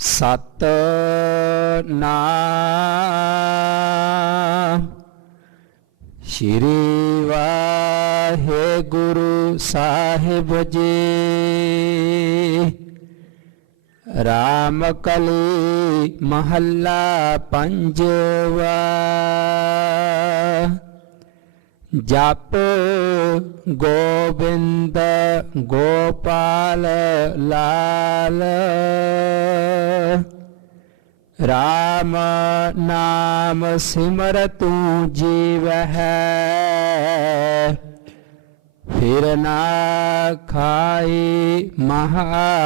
ਸਤਿਨਾਮ ਸ਼੍ਰੀ ਵਾਹਿਗੁਰੂ ਸਾਹਿਬ ਜੀ। ਰਾਮ ਕਲੀ ਮਹੱਲਾ ਪੰਜਵਾ। ਜਪ ਗੋਬਿੰਦ ਗੋਪਾਲ ਲਾਲ। ਰਾਮ ਨਾਮ ਸਿਮਰ ਤੂੰ ਜੀਵਹਿ। ਫਿਰ ਨਾ ਖਾਈ ਮਹਾਕਾਲ।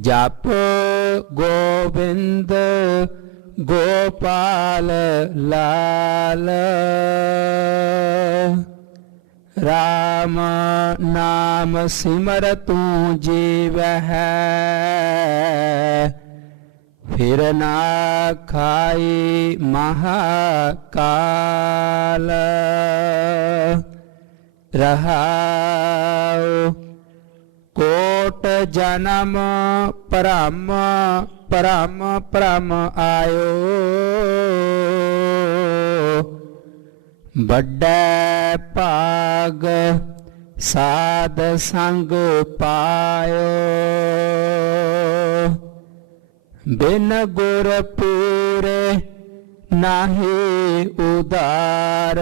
ਜਪ ਗੋਬਿੰਦ ਗੋਪਾਲ ਲਾਲ। ਰਾਮ ਨਾਮ ਸਿਮਰ ਤੂੰ ਜੀਵਹਿ। ਫਿਰ ਨਾ ਖਾਈ ਮਹਾਕਾਲ। ਰਹਾਉ ਕੋਟ ਜਨਮ ਭਰਮ ਭਰਮ ਭਰਮ ਆਇਓ। ਵੱਡਾ ਭਾਗ ਸਾਧ ਸੰਗ ਪਾਇਓ। ਬਿਨ ਗੁਰ ਪੂਰੇ ਨਾਹੀ ਉਦਾਰ।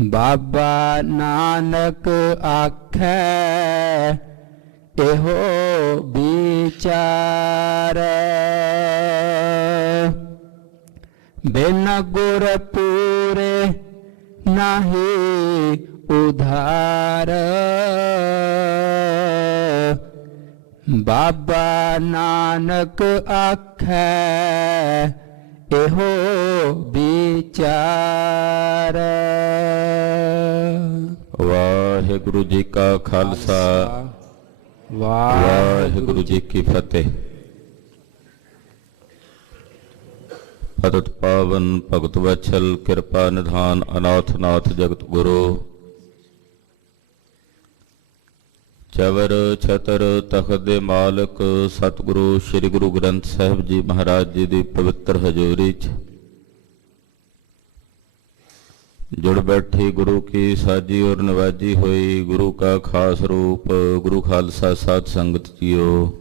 ਬਾਬਾ ਨਾਨਕ ਆਖੈ ਇਹੋ ਵਿਚਾਰ। ਬਿਨ ਗੁਰ ਪੂਰੇ ਨਾਹੀ ਉਧਾਰ। ਬਾਬਾ ਨਾਨਕ ਆਖੈ ਇਹੋ ਵਿਚਾਰ। ਵਾਹਿਗੁਰੂ ਜੀ ਕਾ ਖਾਲਸਾ, ਵਾਹਿਗੁਰੂ ਜੀ ਕੀ ਫਤਿਹ। ਪਤਿਤ ਪਾਵਨ ਭਗਤ ਵਛਲ ਕਿਰਪਾ ਨਿਧਾਨ ਅਨਾਥ ਨਾਥ ਜਗਤ ਗੁਰੂ। ਚਵਰ ਛਤਰ ਤਖਤ ਦੇ ਮਾਲਕ ਸਤਿਗੁਰੂ ਸ੍ਰੀ ਗੁਰੂ ਗ੍ਰੰਥ ਸਾਹਿਬ ਜੀ ਮਹਾਰਾਜ ਜੀ ਦੀ ਪਵਿੱਤਰ ਹਜ਼ੂਰੀ 'ਚ ਜੁੜ ਬੈਠੀ ਗੁਰੂ ਕੀ ਸਾਜੀ ਔਰ ਨਵਾਜੀ ਹੋਈ ਗੁਰੂ ਕਾ ਖਾਸ ਰੂਪ ਗੁਰੂ ਖਾਲਸਾ ਸਾਧ ਸੰਗਤ ਜੀਓ।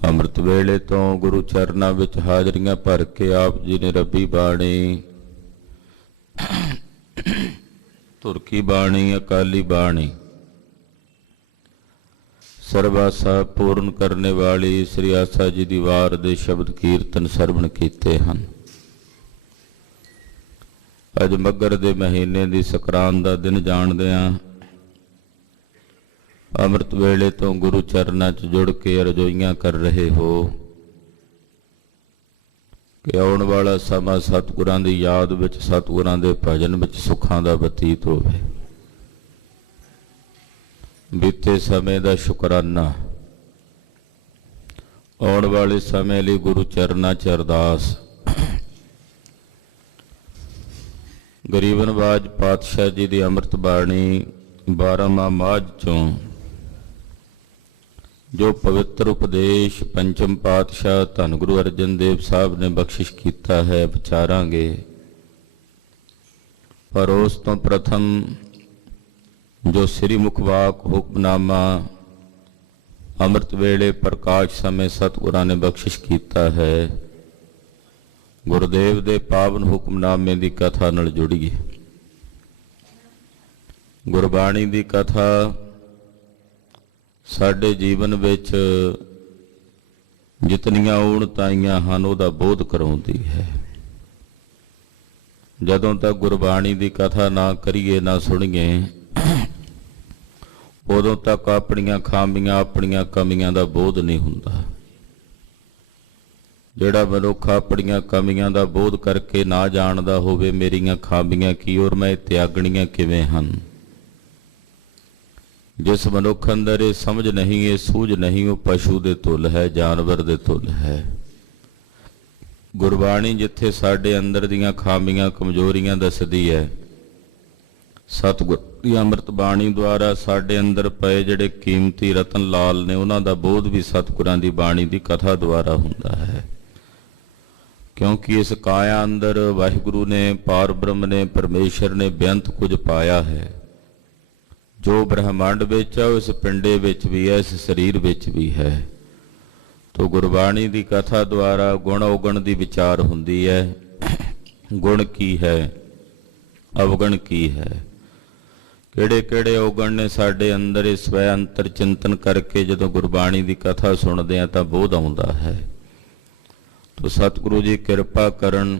ਅੰਮ੍ਰਿਤ ਵੇਲੇ ਤੋਂ ਗੁਰੂ ਚਰਨਾਂ ਵਿੱਚ ਹਾਜ਼ਰੀਆਂ ਭਰ ਕੇ ਆਪ ਜੀ ਨੇ ਰੱਬੀ ਬਾਣੀ, ਤੁਰਕੀ ਬਾਣੀ, ਅਕਾਲੀ ਬਾਣੀ, ਸਰਬਾਸਾ ਪੂਰਨ ਕਰਨੇ ਵਾਲੀ ਸ੍ਰੀ ਆਸਾ ਜੀ ਦੀ ਵਾਰ ਦੇ ਸ਼ਬਦ ਕੀਰਤਨ ਸਰਵਣ ਕੀਤੇ ਹਨ। ਅੱਜ ਮੱਘਰ ਦੇ ਮਹੀਨੇ ਦੀ ਸਕਰਾਂਤ ਦਾ ਦਿਨ ਜਾਣਦਿਆਂ ਅੰਮ੍ਰਿਤ ਵੇਲੇ ਤੋਂ ਗੁਰੂ ਚਰਨਾਂ 'ਚ ਜੁੜ ਕੇ ਰਜੋਈਆਂ ਕਰ ਰਹੇ ਹੋ ਕਿ ਆਉਣ ਵਾਲਾ ਸਮਾਂ ਸਤਿਗੁਰਾਂ ਦੀ ਯਾਦ ਵਿੱਚ, ਸਤਿਗੁਰਾਂ ਦੇ ਭਜਨ ਵਿੱਚ ਸੁੱਖਾਂ ਦਾ ਬਤੀਤ ਹੋਵੇ। ਬੀਤੇ ਸਮੇਂ ਦਾ ਸ਼ੁਕਰਾਨਾ, ਆਉਣ ਵਾਲੇ ਸਮੇਂ ਲਈ ਗੁਰੂ ਚਰਨਾਂ 'ਚ ਅਰਦਾਸ। ਗਰੀਬ ਨਵਾਜ ਪਾਤਸ਼ਾਹ ਜੀ ਦੀ ਅੰਮ੍ਰਿਤ ਬਾਣੀ 12ਵਾਂ ਮਾਝ 'ਚੋਂ ਜੋ ਪਵਿੱਤਰ ਉਪਦੇਸ਼ ਪੰਚਮ ਪਾਤਸ਼ਾਹ ਧੰਨ ਗੁਰੂ ਅਰਜਨ ਦੇਵ ਸਾਹਿਬ ਨੇ ਬਖਸ਼ਿਸ਼ ਕੀਤਾ ਹੈ, ਵਿਚਾਰਾਂਗੇ। ਪਰ ਉਸ ਤੋਂ ਪ੍ਰਥਮ ਜੋ ਸ੍ਰੀ ਮੁਖਵਾਕ ਹੁਕਮਨਾਮਾ ਅੰਮ੍ਰਿਤ ਵੇਲੇ ਪ੍ਰਕਾਸ਼ ਸਮੇਂ ਸਤਿਗੁਰਾਂ ਨੇ ਬਖਸ਼ਿਸ਼ ਕੀਤਾ ਹੈ, ਗੁਰਦੇਵ ਦੇ ਪਾਵਨ ਹੁਕਮਨਾਮੇ ਦੀ ਕਥਾ ਨਾਲ ਜੁੜੀਏ। ਗੁਰਬਾਣੀ ਦੀ ਕਥਾ ਸਾਡੇ ਜੀਵਨ ਵਿੱਚ ਜਿਤਨੀਆਂ ਊਣਤਾਈਆਂ ਹਨ ਉਹਦਾ ਬੋਧ ਕਰਾਉਂਦੀ ਹੈ। ਜਦੋਂ ਤੱਕ ਗੁਰਬਾਣੀ ਦੀ ਕਥਾ ਨਾ ਕਰੀਏ, ਨਾ ਸੁਣੀਏ, ਉਦੋਂ ਤੱਕ ਆਪਣੀਆਂ ਖਾਮੀਆਂ, ਆਪਣੀਆਂ ਕਮੀਆਂ ਦਾ ਬੋਧ ਨਹੀਂ ਹੁੰਦਾ। ਜਿਹੜਾ ਮਨੁੱਖ ਆਪਣੀਆਂ ਕਮੀਆਂ ਦਾ ਬੋਧ ਕਰਕੇ ਨਾ ਜਾਣਦਾ ਹੋਵੇ ਮੇਰੀਆਂ ਖਾਮੀਆਂ ਕੀ ਔਰ ਮੈਂ ਤਿਆਗਣੀਆਂ ਕਿਵੇਂ ਹਨ, ਜਿਸ ਮਨੁੱਖ ਅੰਦਰ ਇਹ ਸਮਝ ਨਹੀਂ, ਇਹ ਸੂਝ ਨਹੀਂ, ਉਹ ਪਸ਼ੂ ਦੇ ਤੁੱਲ ਹੈ, ਜਾਨਵਰ ਦੇ ਤੁੱਲ ਹੈ। ਗੁਰਬਾਣੀ ਜਿੱਥੇ ਸਾਡੇ ਅੰਦਰ ਦੀਆਂ ਖਾਮੀਆਂ, ਕਮਜ਼ੋਰੀਆਂ ਦੱਸਦੀ ਹੈ, ਸਤਿਗੁਰ ਦੀ ਅੰਮ੍ਰਿਤ ਬਾਣੀ ਦੁਆਰਾ ਸਾਡੇ ਅੰਦਰ ਪਏ ਜਿਹੜੇ ਕੀਮਤੀ ਰਤਨ ਲਾਲ ਨੇ, ਉਹਨਾਂ ਦਾ ਬੋਧ ਵੀ ਸਤਿਗੁਰਾਂ ਦੀ ਬਾਣੀ ਦੀ ਕਥਾ ਦੁਆਰਾ ਹੁੰਦਾ ਹੈ। ਕਿਉਂਕਿ ਇਸ ਕਾਇਆ ਅੰਦਰ ਵਾਹਿਗੁਰੂ ਨੇ, ਪਾਰ ਬ੍ਰਹਮ ਨੇ, ਪਰਮੇਸ਼ਰ ਨੇ ਬੇਅੰਤ ਕੁਝ ਪਾਇਆ ਹੈ। ਜੋ ਬ੍ਰਹਮੰਡ ਵਿੱਚ ਹੈ, ਉਸ ਪਿੰਡੇ ਵਿੱਚ ਵੀ ਹੈ, ਇਸ ਸਰੀਰ ਵਿੱਚ ਵੀ ਹੈ। ਤੋ ਗੁਰਬਾਣੀ ਦੀ ਕਥਾ ਦੁਆਰਾ ਗੁਣ ਔਗਣ ਦੀ ਵਿਚਾਰ ਹੁੰਦੀ ਹੈ। ਗੁਣ ਕੀ ਹੈ, ਅਵਗਣ ਕੀ ਹੈ, ਕਿਹੜੇ ਕਿਹੜੇ ਔਗਣ ਨੇ ਸਾਡੇ ਅੰਦਰ, ਇਸ ਸਵੈ ਅੰਤਰ ਚਿੰਤਨ ਕਰਕੇ ਜਦੋਂ ਗੁਰਬਾਣੀ ਦੀ ਕਥਾ ਸੁਣਦੇ ਹਾਂ ਤਾਂ ਬੋਧ ਆਉਂਦਾ ਹੈ। ਤੋ ਸਤਿਗੁਰੂ ਜੀ ਕਿਰਪਾ ਕਰਨ,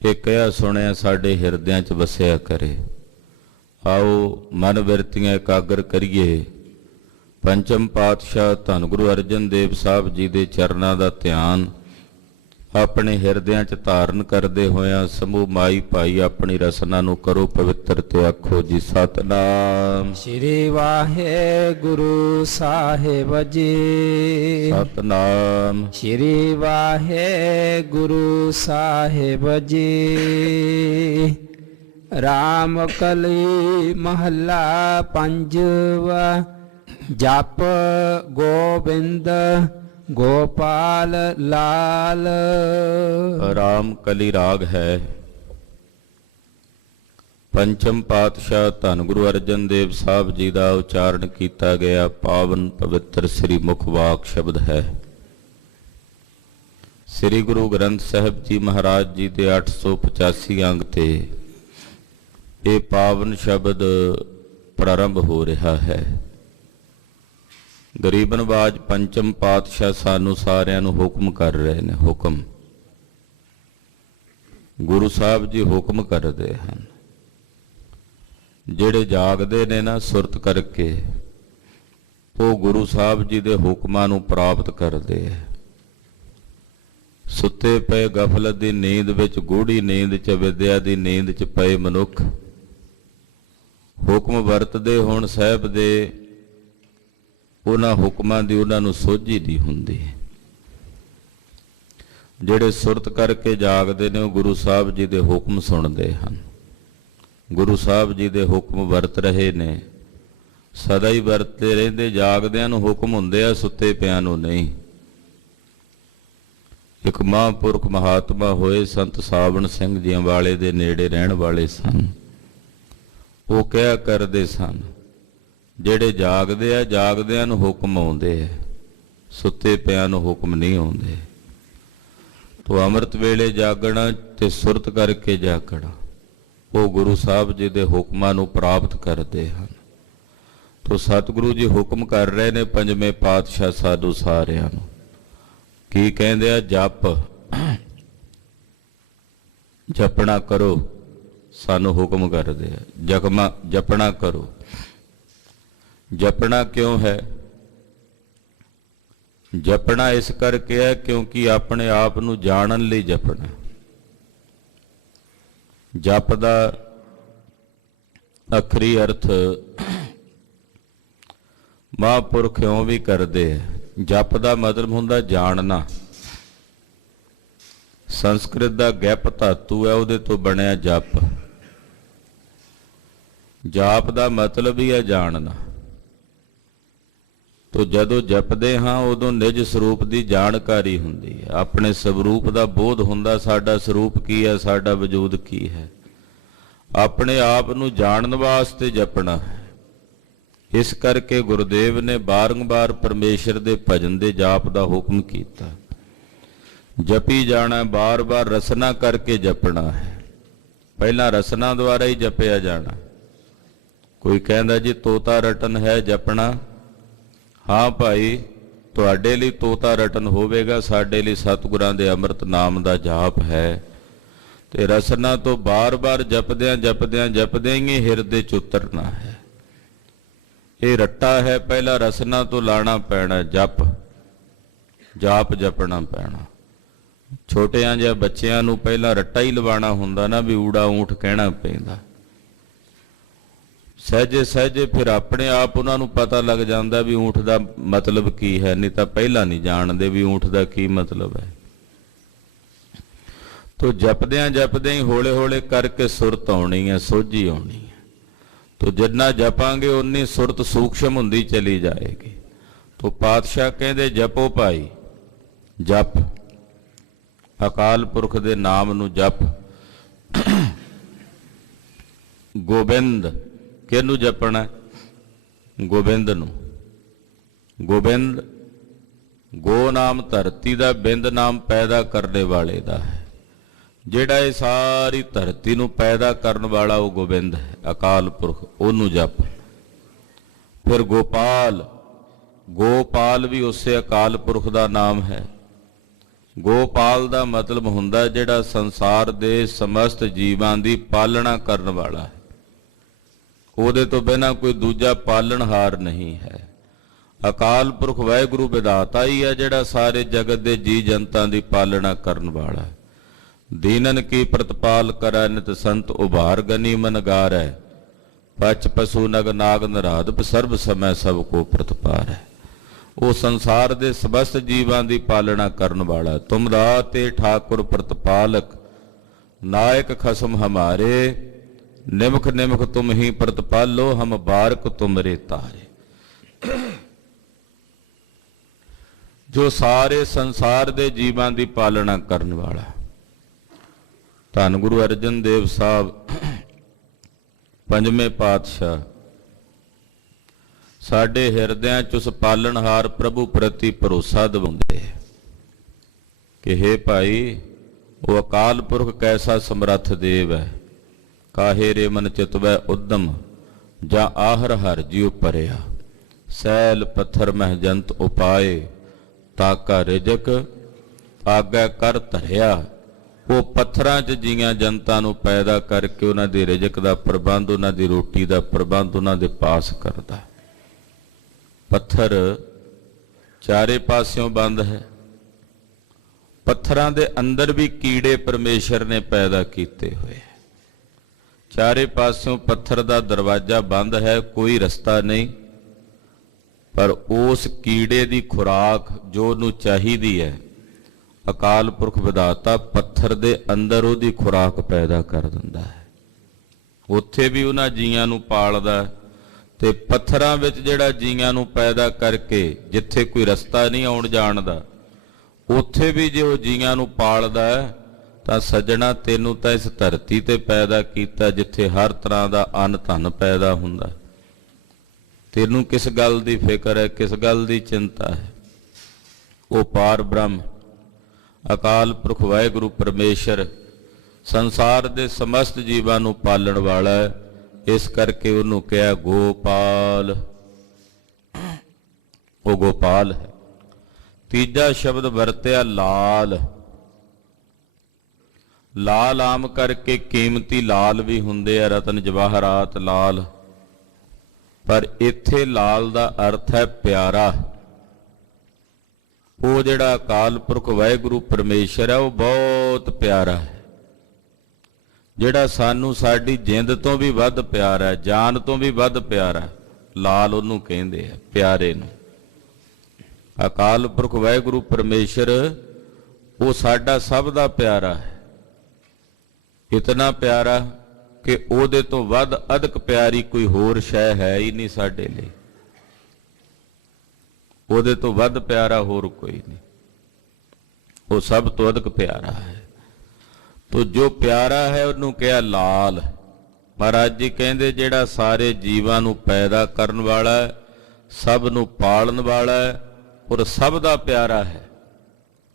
ਇਹ ਕਹਿਆ ਸੁਣਿਆ ਸਾਡੇ ਹਿਰਦਿਆਂ 'ਚ ਵਸਿਆ ਕਰੇ। ਆਓ ਮਨ ਬਿਰਤੀਆਂ ਇਕਾਗਰ ਕਰੀਏ। ਪੰਚਮ ਪਾਤਸ਼ਾਹ ਧੰਨ ਗੁਰੂ ਅਰਜਨ ਦੇਵ ਸਾਹਿਬ ਜੀ ਦੇ ਚਰਨਾਂ ਦਾ ਧਿਆਨ ਆਪਣੇ ਹਿਰਦਿਆਂ 'ਚ ਧਾਰਨ ਕਰਦੇ ਹੋਇਆਂ ਸਮੂਹ ਮਾਈ ਭਾਈ ਆਪਣੀ ਰਸਨਾ ਨੂੰ ਕਰੋ ਪਵਿੱਤਰ ਤੇ ਆਖੋ ਜੀ ਸਤਿਨਾਮ ਸ੍ਰੀ ਵਾਹਿਗੁਰੂ ਸਾਹਿਬ ਜੀ। ਸਤਿਨਾਮ ਸ੍ਰੀ ਵਾਹਿਗੁਰੂ ਸਾਹਿਬ ਜੀ। ਰਾਮ ਕਲੀ ਮਹੱਲਾ ਪੰਜਵਾ। ਜਪ ਗੋਬਿੰਦ ਗੋਪਾਲ ਲਾਲ। ਰਾਮ ਕਲੀ ਰਾਗ ਹੈ। ਪੰਚਮ ਪਾਤਸ਼ਾਹ ਧੰਨ ਗੁਰੂ ਅਰਜਨ ਦੇਵ ਸਾਹਿਬ ਜੀ ਦਾ ਉਚਾਰਨ ਕੀਤਾ ਗਿਆ ਪਾਵਨ ਪਵਿੱਤਰ ਸ੍ਰੀ ਮੁਖ ਵਾਕ ਸ਼ਬਦ ਹੈ। ਸ੍ਰੀ ਗੁਰੂ ਗ੍ਰੰਥ ਸਾਹਿਬ ਜੀ ਮਹਾਰਾਜ ਜੀ ਦੇ 885 ਅੰਗ ਤੇ ਇਹ ਪਾਵਨ ਸ਼ਬਦ ਪ੍ਰਾਰੰਭ ਹੋ ਰਿਹਾ ਹੈ। ਗਰੀਬ ਨਵਾਜ ਪੰਚਮ ਪਾਤਸ਼ਾਹ ਸਾਨੂੰ ਸਾਰਿਆਂ ਨੂੰ ਹੁਕਮ ਕਰ ਰਹੇ ਨੇ। ਹੁਕਮ ਗੁਰੂ ਸਾਹਿਬ ਜੀ ਹੁਕਮ ਕਰਦੇ ਹਨ। ਜਿਹੜੇ ਜਾਗਦੇ ਨੇ ਨਾ ਸੁਰਤ ਕਰਕੇ, ਉਹ ਗੁਰੂ ਸਾਹਿਬ ਜੀ ਦੇ ਹੁਕਮਾਂ ਨੂੰ ਪ੍ਰਾਪਤ ਕਰਦੇ ਹੈ। ਸੁੱਤੇ ਪਏ ਗਫਲਤ ਦੀ ਨੀਂਦ ਵਿੱਚ, ਗੂੜੀ ਨੀਂਦ 'ਚ, ਵਿਦਿਆ ਦੀ ਨੀਂਦ 'ਚ ਪਏ ਮਨੁੱਖ ਹੁਕਮ ਵਰਤਦੇ ਹੋਣ ਸਾਹਿਬ ਦੇ, ਉਹਨਾਂ ਹੁਕਮਾਂ ਦੀ ਉਹਨਾਂ ਨੂੰ ਸੋਝੀ ਨਹੀਂ ਹੁੰਦੀ। ਜਿਹੜੇ ਸੁਰਤ ਕਰਕੇ ਜਾਗਦੇ ਨੇ, ਉਹ ਗੁਰੂ ਸਾਹਿਬ ਜੀ ਦੇ ਹੁਕਮ ਸੁਣਦੇ ਹਨ। ਗੁਰੂ ਸਾਹਿਬ ਜੀ ਦੇ ਹੁਕਮ ਵਰਤ ਰਹੇ ਨੇ, ਸਦਾ ਹੀ ਵਰਤਦੇ ਰਹਿੰਦੇ। ਜਾਗਦਿਆਂ ਨੂੰ ਹੁਕਮ ਹੁੰਦੇ ਆ, ਸੁੱਤੇ ਪਿਆਂ ਨੂੰ ਨਹੀਂ। ਇੱਕ ਮਹਾਂਪੁਰਖ ਮਹਾਤਮਾ ਹੋਏ ਸੰਤ ਸਾਵਣ ਸਿੰਘ ਜੀ ਵਾਲੇ ਦੇ ਨੇੜੇ ਰਹਿਣ ਵਾਲੇ ਸਨ। ਉਹ ਕਿਹਾ ਕਰਦੇ ਸਨ, ਜਿਹੜੇ ਜਾਗਦੇ ਆ, ਜਾਗਦਿਆਂ ਨੂੰ ਹੁਕਮ ਆਉਂਦੇ ਆ, ਸੁੱਤੇ ਪਿਆਂ ਨੂੰ ਹੁਕਮ ਨਹੀਂ ਆਉਂਦੇ। ਤੋ ਅੰਮ੍ਰਿਤ ਵੇਲੇ ਜਾਗਣਾ ਤੇ ਸੁਰਤ ਕਰਕੇ ਜਾਗਣਾ, ਉਹ ਗੁਰੂ ਸਾਹਿਬ ਜੀ ਦੇ ਹੁਕਮਾਂ ਨੂੰ ਪ੍ਰਾਪਤ ਕਰਦੇ ਹਨ। ਤੋ ਸਤਿਗੁਰੂ ਜੀ ਹੁਕਮ ਕਰ ਰਹੇ ਨੇ ਪੰਜਵੇਂ ਪਾਤਸ਼ਾਹ ਸਾਧੂ ਸਾਰਿਆਂ ਨੂੰ। ਕੀ ਕਹਿੰਦੇ ਆ? ਜਪ, ਜਪਣਾ ਕਰੋ। ਸਾਨੂੰ ਹੁਕਮ ਕਰਦੇ ਆ ਜਪਣਾ ਕਰੋ। ਜਪਣਾ ਕਿਉਂ ਹੈ? ਜਪਣਾ ਇਸ ਕਰਕੇ ਹੈ ਕਿਉਂਕਿ ਆਪਣੇ ਆਪ ਨੂੰ ਜਾਣਨ ਲਈ ਜਪਣਾ। ਜਪ ਦਾ ਅਖਰੀ ਅਰਥ ਮਹਾਂਪੁਰਖ ਇਉਂ ਵੀ ਕਰਦੇ ਹੈ। ਜਪ ਦਾ ਮਤਲਬ ਹੁੰਦਾ ਜਾਣਨਾ। ਸੰਸਕ੍ਰਿਤ ਦਾ ਗੈਪ ਧਾਤੂ ਹੈ, ਉਹਦੇ ਤੋਂ ਬਣਿਆ ਜਪ। ਜਾਪ ਦਾ ਮਤਲਬ ਹੀ ਹੈ ਜਾਣਨਾ। ਤੋ ਜਦੋਂ ਜਪਦੇ ਹਾਂ ਉਦੋਂ ਨਿਜ ਸਰੂਪ ਦੀ ਜਾਣਕਾਰੀ ਹੁੰਦੀ ਹੈ, ਆਪਣੇ ਸਰੂਪ ਦਾ ਬੋਧ ਹੁੰਦਾ। ਸਾਡਾ ਸਰੂਪ ਕੀ ਹੈ, ਸਾਡਾ ਵਜੂਦ ਕੀ ਹੈ, ਆਪਣੇ ਆਪ ਨੂੰ ਜਾਣਨ ਵਾਸਤੇ ਜਪਣਾ ਹੈ। ਇਸ ਕਰਕੇ ਗੁਰਦੇਵ ਨੇ ਬਾਰੰਬਾਰ ਪਰਮੇਸ਼ਰ ਦੇ ਭਜਨ ਦੇ ਜਾਪ ਦਾ ਹੁਕਮ ਕੀਤਾ। ਜਪੀ ਜਾਣਾ, ਬਾਰ-ਬਾਰ ਰਸਨਾ ਕਰਕੇ ਜਪਣਾ ਹੈ। ਪਹਿਲਾਂ ਰਸਨਾ ਦੁਆਰਾ ਹੀ ਜਪਿਆ ਜਾਣਾ। ਕੋਈ ਕਹਿੰਦਾ ਜੀ ਤੋਤਾ ਰਟਨ ਹੈ ਜਪਣਾ। ਹਾਂ ਭਾਈ, ਤੁਹਾਡੇ ਲਈ ਤੋਤਾ ਰਟਨ ਹੋਵੇਗਾ, ਸਾਡੇ ਲਈ ਸਤਿਗੁਰਾਂ ਦੇ ਅੰਮ੍ਰਿਤ ਨਾਮ ਦਾ ਜਾਪ ਹੈ। ਤੇ ਰਸਨਾ ਤੋਂ ਬਾਰ-ਬਾਰ ਜਪਦਿਆਂ ਜਪਦਿਆਂ ਜਪਦਿਆਂ ਹੀ ਹਿਰਦੇ 'ਚ ਉਤਰਨਾ ਹੈ। ਇਹ ਰੱਟਾ ਹੈ, ਪਹਿਲਾਂ ਰਸਨਾ ਤੋਂ ਲਾਣਾ ਪੈਣਾ। ਜਾਪ ਜਪਣਾ ਪੈਣਾ। ਛੋਟਿਆਂ ਜਿਹੇ ਬੱਚਿਆਂ ਨੂੰ ਪਹਿਲਾਂ ਰੱਟਾ ਹੀ ਲਵਾਉਣਾ ਹੁੰਦਾ ਨਾ, ਵੀ ਊੜਾ ਊਂਠ ਕਹਿਣਾ ਪੈਂਦਾ। ਸਹਿਜੇ ਸਹਿਜੇ ਫਿਰ ਆਪਣੇ ਆਪ ਉਹਨਾਂ ਨੂੰ ਪਤਾ ਲੱਗ ਜਾਂਦਾ ਵੀ ਊਂਠ ਦਾ ਮਤਲਬ ਕੀ ਹੈ। ਨਹੀਂ ਤਾਂ ਪਹਿਲਾਂ ਨਹੀਂ ਜਾਣਦੇ ਵੀ ਊਂਠ ਦਾ ਕੀ ਮਤਲਬ ਹੈ। ਤੋ ਜਪਦਿਆਂ ਜਪਦਿਆਂ ਹੀ ਹੌਲੇ ਹੌਲੇ ਕਰਕੇ ਸੁਰਤ ਆਉਣੀ ਹੈ, ਸੋਝੀ ਆਉਣੀ ਹੈ। तो जिन्ना जपांगे उन्नी सुरत सूक्ष्म हुंदी चली जाएगी। तो पातशाह कहते जपो भाई, जप अकाल पुरख दे नाम नू जप। गोबिंद किहनू जपना? गोबिंद नू। गोबिंद गो नाम धरती दा, बिंद नाम पैदा करने वाले दा है। जिहड़ा ये सारी धरती नू पैदा करने वाला वो गोबिंद है, अकाल पुरख, ओनू जप। फिर गोपाल, गोपाल भी उसे अकाल पुरख दा नाम है। गोपाल दा मतलब हुंदा जिहड़ा संसार दे समस्त जीवां दी पालना करन वाला है। ਉਹਦੇ ਤੋਂ ਬਿਨਾਂ ਕੋਈ ਦੂਜਾ ਪਾਲਣਹਾਰ नहीं है। अकाल पुरख वाहिगुरू विधाता ही है जिहड़ा सारे जगत दे जी जनता दी पालना करन वाला है। दीनन की प्रतिपाल करै नित संत उभार गनी मन गारै, पच पशु नग नाग नराध सर्ब समय सब को प्रतिपार है। वो संसार दे समस्त जीवां दी पालना करन वाला। तुम दाते ठाकुर प्रतिपालक, नायक खसम हमारे, निमख निमख तुम ही प्रतिपालो, हम बारक तुमरे तारे। जो सारे संसार दे जीवां दी पालना करन वाला। धन गुरु अर्जन देव साहब पंजवें पातशाह साडे हिरदियां च उस पालनहार प्रभु प्रति भरोसा दिवाउंदे कि हे भाई वो अकाल पुरख कैसा समर्थ देव है। काहे रे मन चितवै उद्दम, जा आहर हर जियो परिया, सैल पत्थर मह जंत उपाए, ताका रिजक आगे कर धरिया। वो पत्थरां च जीआं जनता नूं पैदा करके उन्हां दे रिजक दा प्रबंध, उन्हां दी रोटी दा प्रबंध उन्हां दे पास करदा। पत्थर चारे पासियों बंद है। पत्थरां दे अंदर भी कीड़े परमेश्वर ने पैदा कीते हुए। चारे पासों पत्थर का दरवाजा बंद है, कोई रस्ता नहीं, पर उस कीड़े की खुराक जो उन्हें चाहिदी है अकाल पुरख विधाता पत्थर दे अंदर उहदी खुराक पैदा कर दिंदा है। उत्थे भी उन्हां जीआं नूं पालदा ते पत्थरां विच जिहड़ा जीआं नूं पैदा करके जिथे कोई रस्ता नहीं आउण जाण दा, उत्थे भी जे वो जीआं नूं पालदा है ਤਾਂ ਸੱਜਣਾ ਤੈਨੂੰ ਤਾਂ ਇਸ ਧਰਤੀ ਤੇ ਪੈਦਾ ਕੀਤਾ ਜਿੱਥੇ ਹਰ ਤਰ੍ਹਾਂ ਦਾ ਅੰਨ ਧਨ ਪੈਦਾ ਹੁੰਦਾ। ਤੈਨੂੰ ਕਿਸ ਗੱਲ ਦੀ ਫਿਕਰ ਹੈ, ਕਿਸ ਗੱਲ ਦੀ ਚਿੰਤਾ ਹੈ? ਉਹ ਪਾਰ ਬ੍ਰਹਮ ਅਕਾਲ ਪੁਰਖ ਵਾਹਿਗੁਰੂ ਪਰਮੇਸ਼ਰ ਸੰਸਾਰ ਦੇ ਸਮਸਤ ਜੀਵਾਂ ਨੂੰ ਪਾਲਣ ਵਾਲਾ ਹੈ। ਇਸ ਕਰਕੇ ਉਹਨੂੰ ਕਿਹਾ ਗੋਪਾਲ। ਉਹ ਗੋਪਾਲ ਹੈ। ਤੀਜਾ ਸ਼ਬਦ ਵਰਤਿਆ ਲਾਲ। लाल आम करके कीमती लाल भी हुंदे आ, रतन जवाहरात लाल, पर इत्थे लाल दा अर्थ है प्यारा। वो जिहड़ा अकाल पुरख वाहिगुरू परमेश्वर है वो बहुत प्यारा है, जिहड़ा सानू साडी जिंद तो भी वध प्यारा है, जान तो भी वध प्यारा। लाल उहनूं कहिंदे आ, प्यारे नूं। अकाल पुरख वाहिगुरू परमेश्वर वो साडा सब दा प्यारा है। इतना प्यारा कि ਉਹਦੇ ਤੋਂ ਵੱਧ ਅਧਿਕ ਪਿਆਰੀ ਕੋਈ ਹੋਰ ਸ਼ੈ ਹੈ ਹੀ ਨਹੀਂ ਸਾਡੇ ਲਈ। ਉਹਦੇ ਤੋਂ ਵੱਧ ਪਿਆਰਾ ਹੋਰ ਕੋਈ ਨਹੀਂ, ਉਹ ਸਭ ਤੋਂ ਅਧਿਕ ਪਿਆਰਾ ਹੈ। ਤੋ ਜੋ ਪਿਆਰਾ ਹੈ ਉਹਨੂੰ ਕਿਹਾ ਲਾਲ। ਮਹਾਰਾਜ ਜੀ ਕਹਿੰਦੇ ਜਿਹੜਾ ਸਾਰੇ ਜੀਵਾਂ ਨੂੰ ਪੈਦਾ ਕਰਨ ਵਾਲਾ ਹੈ, ਸਭ ਨੂੰ ਪਾਲਣ ਵਾਲਾ ਹੈ ਔਰ ਸਭ ਦਾ ਪਿਆਰਾ ਹੈ।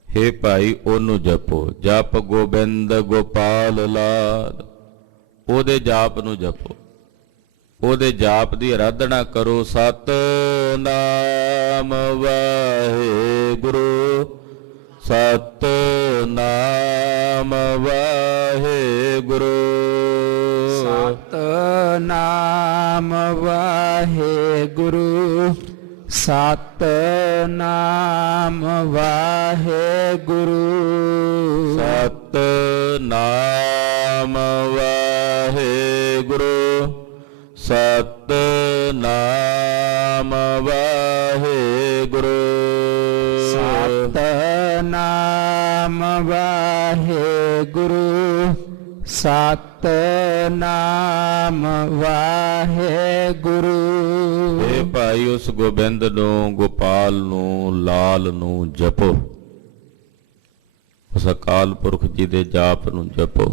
हे भाई ओनू जपो, जप गोबिंद गोपाल लाल। ओदे जाप नू जपो, ओदे जाप दी आराधना करो। सत नाम वाहिगुरू, सत नाम वाहिगुरू, सत नाम वाहिगुरू, सत नाम वाहिगुरू, सत नाम वाहिगुरू, सत नाम वाहिगुरू, सत नाम वाहिगुरू, सत ਸਤਿਨਾਮ ਵਾਹਿਗੁਰੂ। ਇਹ ਭਾਈ ਉਸ ਗੋਬਿੰਦ ਨੂੰ, ਗੋਪਾਲ ਨੂੰ, ਲਾਲ ਨੂੰ ਜਪੋ। ਉਸ ਅਕਾਲ ਪੁਰਖ ਜੀ ਦੇ ਜਾਪ ਨੂੰ ਜਪੋ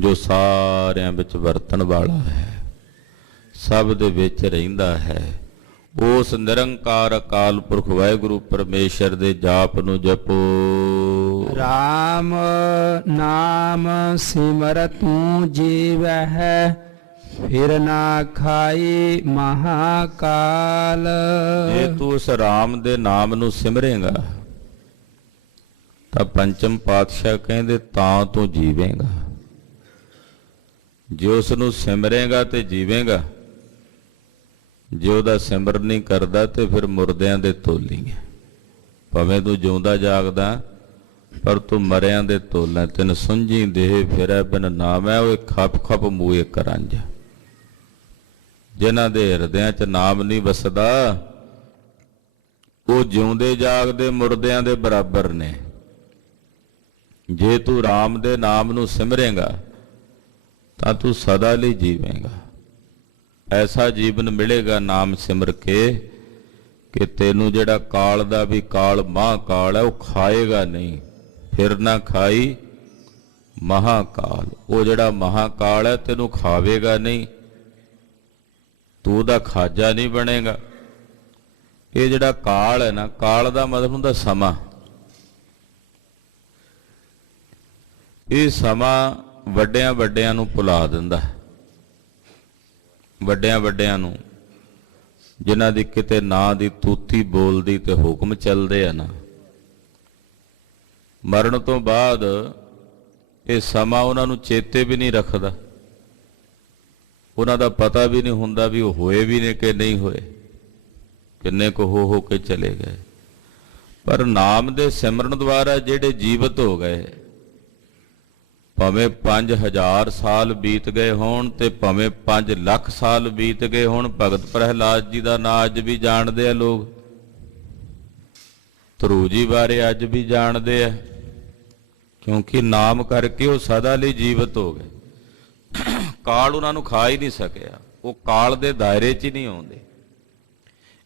ਜੋ ਸਾਰਿਆਂ ਵਿੱਚ ਵਰਤਣ ਵਾਲਾ ਹੈ, ਸਭ ਦੇ ਵਿੱਚ ਰਹਿੰਦਾ ਹੈ। ਉਸ ਨਿਰੰਕਾਰ ਅਕਾਲ ਪੁਰਖ ਵਾਹਿਗੁਰੂ ਪਰਮੇਸ਼ਰ ਦੇ ਜਾਪ ਨੂੰ ਜਪੋ। ਰਾਮ ਨਾਮ ਸਿਮਰਤੁ ਜੀਵਹਿ, ਫਿਰ ਨਾ ਖਾਈ ਮਹਾਕਾਲ। ਜੇ ਤੂੰ ਉਸ ਰਾਮ ਦੇ ਨਾਮ ਨੂੰ ਸਿਮਰੇਗਾ ਤਾਂ ਪੰਚਮ ਪਾਤਸ਼ਾਹ ਕਹਿੰਦੇ ਤਾਂ ਤੂੰ ਜੀਵੇਂਗਾ। ਜੇ ਉਸ ਨੂੰ ਸਿਮਰੇਗਾ ਤੇ ਜੀਵੇਂਗਾ, ਜੇ ਉਹਦਾ ਸਿਮਰਨ ਨਹੀਂ ਕਰਦਾ ਤੇ ਫਿਰ ਮੁਰਦਿਆਂ ਦੇ ਤੋਲੀ ਹੈ। ਭਾਵੇਂ ਤੂੰ ਜਿਉਂਦਾ ਜਾਗਦਾ ਪਰ ਤੂੰ ਮਰਿਆਂ ਦੇ ਤੋਲਾਂ। ਤੈਨੂੰ ਸੁੰਝੀ ਦੇਹ ਫਿਰੈ ਬਿਨ ਨਾਮ ਹੈ, ਉਹ ਖਪ ਖਪ ਮੂਏ ਕਰੰਜ। ਜਿਨ੍ਹਾਂ ਦੇ ਹਿਰਦਿਆਂ 'ਚ ਨਾਮ ਨਹੀਂ ਵਸਦਾ ਉਹ ਜਿਉਂਦੇ ਜਾਗਦੇ ਮੁਰਦਿਆਂ ਦੇ ਬਰਾਬਰ ਨੇ। ਜੇ ਤੂੰ ਰਾਮ ਦੇ ਨਾਮ ਨੂੰ ਸਿਮਰੇਗਾ ਤਾਂ ਤੂੰ ਸਦਾ ਲਈ ਜੀਵੇਂਗਾ। ਐਸਾ ਜੀਵਨ ਮਿਲੇਗਾ ਨਾਮ ਸਿਮਰ ਕੇ ਕਿ ਤੈਨੂੰ ਜਿਹੜਾ ਕਾਲ ਦਾ ਵੀ ਕਾਲ ਮਹਾਕਾਲ ਹੈ ਉਹ ਖਾਏਗਾ ਨਹੀਂ। ਫਿਰ ਨਾ ਖਾਈ ਮਹਾਕਾਲ। ਉਹ ਜਿਹੜਾ ਮਹਾਕਾਲ ਹੈ ਤੈਨੂੰ ਖਾਵੇਗਾ ਨਹੀਂ, ਤੂੰ ਉਹਦਾ ਖਾਜਾ ਨਹੀਂ ਬਣੇਗਾ। ਇਹ ਜਿਹੜਾ ਕਾਲ ਹੈ ਨਾ, ਕਾਲ ਦਾ ਮਤਲਬ ਹੁੰਦਾ ਸਮਾਂ। ਇਹ ਸਮਾਂ ਵੱਡਿਆਂ ਵੱਡਿਆਂ ਨੂੰ ਭੁਲਾ ਦਿੰਦਾ। ਵੱਡਿਆਂ ਵੱਡਿਆਂ ਨੂੰ ਜਿਨ੍ਹਾਂ ਦੀ ਕਿਤੇ ਨਾਂ ਦੀ ਤੂਤੀ ਬੋਲਦੀ ਤੇ ਹੁਕਮ ਚੱਲਦੇ ਆ ਨਾ, ਮਰਨ ਤੋਂ ਬਾਅਦ ਇਹ ਸਮਾਂ ਉਹਨਾਂ ਨੂੰ ਚੇਤੇ ਵੀ ਨਹੀਂ ਰੱਖਦਾ। ਉਹਨਾਂ ਦਾ ਪਤਾ ਵੀ ਨਹੀਂ ਹੁੰਦਾ ਵੀ ਉਹ ਹੋਏ ਵੀ ਨੇ ਕਿ ਨਹੀਂ ਹੋਏ, ਕਿੰਨੇ ਕੁ ਹੋ ਕੇ ਚਲੇ ਗਏ। ਪਰ ਨਾਮ ਦੇ ਸਿਮਰਨ ਦੁਆਰਾ ਜਿਹੜੇ ਜੀਵਤ ਹੋ ਗਏ, ਭਾਵੇਂ 5000 ਸਾਲ ਬੀਤ ਗਏ ਹੋਣ ਤੇ ਭਾਵੇਂ 5 ਲੱਖ ਸਾਲ ਬੀਤ ਗਏ ਹੋਣ, ਭਗਤ ਪ੍ਰਹਿਲਾਦ ਜੀ ਦਾ ਨਾਂ ਅੱਜ ਵੀ ਜਾਣਦੇ ਆ ਲੋਕ। ਧਰੂ ਜੀ ਬਾਰੇ ਅੱਜ ਵੀ ਜਾਣਦੇ ਆ, ਕਿਉਂਕਿ ਨਾਮ ਕਰਕੇ ਉਹ ਸਦਾ ਲਈ ਜੀਵਤ ਹੋ ਗਏ। ਕਾਲ ਉਹਨਾਂ ਨੂੰ ਖਾ ਹੀ ਨਹੀਂ ਸਕਿਆ, ਉਹ ਕਾਲ ਦੇ ਦਾਇਰੇ 'ਚ ਹੀ ਨਹੀਂ ਆਉਂਦੇ।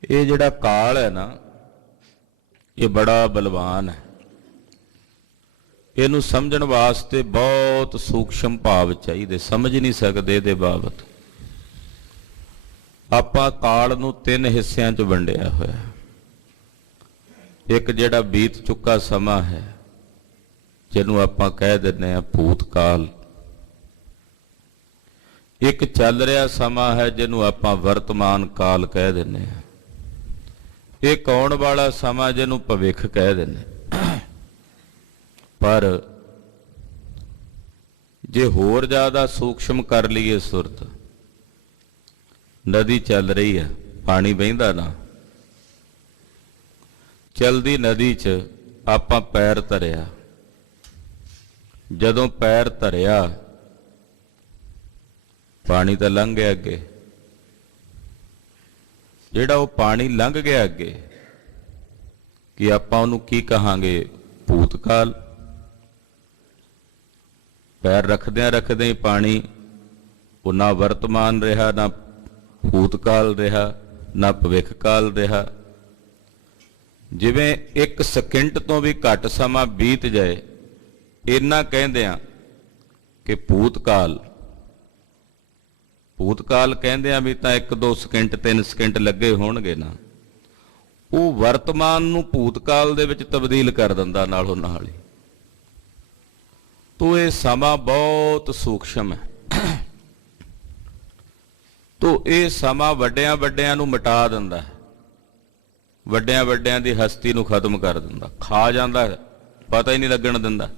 ਇਹ ਜਿਹੜਾ ਕਾਲ ਹੈ ਨਾ, ਇਹ ਬੜਾ ਬਲਵਾਨ ਹੈ। ਇਹਨੂੰ ਸਮਝਣ ਵਾਸਤੇ ਬਹੁਤ ਸੂਖਸ਼ਮ ਭਾਵ ਚਾਹੀਦੇ, ਸਮਝ ਨਹੀਂ ਸਕਦੇ ਇਹਦੇ ਬਾਬਤ। ਆਪਾਂ ਕਾਲ ਨੂੰ 3 ਹਿੱਸਿਆਂ 'ਚ ਵੰਡਿਆ ਹੋਇਆ। ਇੱਕ ਜਿਹੜਾ ਬੀਤ ਚੁੱਕਾ ਸਮਾਂ ਹੈ, ਜਿਹਨੂੰ ਆਪਾਂ ਕਹਿ ਦਿੰਦੇ ਆ ਭੂਤਕਾਲ। ਇੱਕ ਚੱਲ ਰਿਹਾ ਸਮਾਂ ਹੈ ਜਿਹਨੂੰ ਆਪਾਂ ਵਰਤਮਾਨ ਕਾਲ ਕਹਿ ਦਿੰਦੇ ਆ। ਇੱਕ ਆਉਣ ਵਾਲਾ ਸਮਾਂ ਜਿਹਨੂੰ ਭਵਿੱਖ ਕਹਿ ਦਿੰਦੇ। ਪਰ ਜੇ ਹੋਰ ਜ਼ਿਆਦਾ ਸੂਖਸ਼ਮ ਕਰ ਲਈਏ ਸੁਰਤ, ਨਦੀ ਚੱਲ ਰਹੀ ਹੈ, ਪਾਣੀ ਵਹਿੰਦਾ ਨਾ, ਚਲਦੀ ਨਦੀ 'ਚ ਆਪਾਂ ਪੈਰ ਧਰਿਆ। ਜਦੋਂ ਪੈਰ ਧਰਿਆ ਪਾਣੀ ਤਾਂ ਲੰਘ ਗਿਆ ਅੱਗੇ। ਜਿਹੜਾ ਉਹ ਪਾਣੀ ਲੰਘ ਗਿਆ ਅੱਗੇ, ਕਿ ਆਪਾਂ ਉਹਨੂੰ ਕੀ ਕਹਾਂਗੇ? ਭੂਤਕਾਲ। ਪੈਰ ਰੱਖਦਿਆਂ ਰੱਖਦਿਆਂ ਹੀ ਪਾਣੀ ਉਹ ਨਾ ਵਰਤਮਾਨ ਰਿਹਾ, ਨਾ ਭੂਤਕਾਲ ਰਿਹਾ, ਨਾ ਭਵਿੱਖਕਾਲ ਰਿਹਾ। ਜਿਵੇਂ 1 ਸਕਿੰਟ ਤੋਂ ਵੀ ਘੱਟ ਸਮਾਂ ਬੀਤ ਜਾਏ, ਇੰਨਾ ਕਹਿੰਦੇ ਆ ਕਿ ਭੂਤਕਾਲ। ਭੂਤਕਾਲ ਕਹਿੰਦੇ ਆ ਵੀ ਤਾਂ 1-2 ਸਕਿੰਟ 3 ਸਕਿੰਟ ਲੱਗੇ ਹੋਣਗੇ ਨਾ, ਉਹ ਵਰਤਮਾਨ ਨੂੰ ਭੂਤਕਾਲ ਦੇ ਵਿੱਚ ਤਬਦੀਲ ਕਰ ਦਿੰਦਾ ਨਾਲੋਂ ਨਾਲ ਹੀ। ਤੋ ਇਹ ਸਮਾਂ ਬਹੁਤ ਸੂਖਸ਼ਮ ਹੈ। ਤੋ ਇਹ ਸਮਾਂ ਵੱਡਿਆਂ ਵੱਡਿਆਂ ਨੂੰ ਮਿਟਾ ਦਿੰਦਾ, ਵੱਡਿਆਂ ਵੱਡਿਆਂ ਦੀ ਹਸਤੀ ਨੂੰ ਖਤਮ ਕਰ ਦਿੰਦਾ, ਖਾ ਜਾਂਦਾ, ਪਤਾ ਹੀ ਨਹੀਂ ਲੱਗਣ ਦਿੰਦਾ।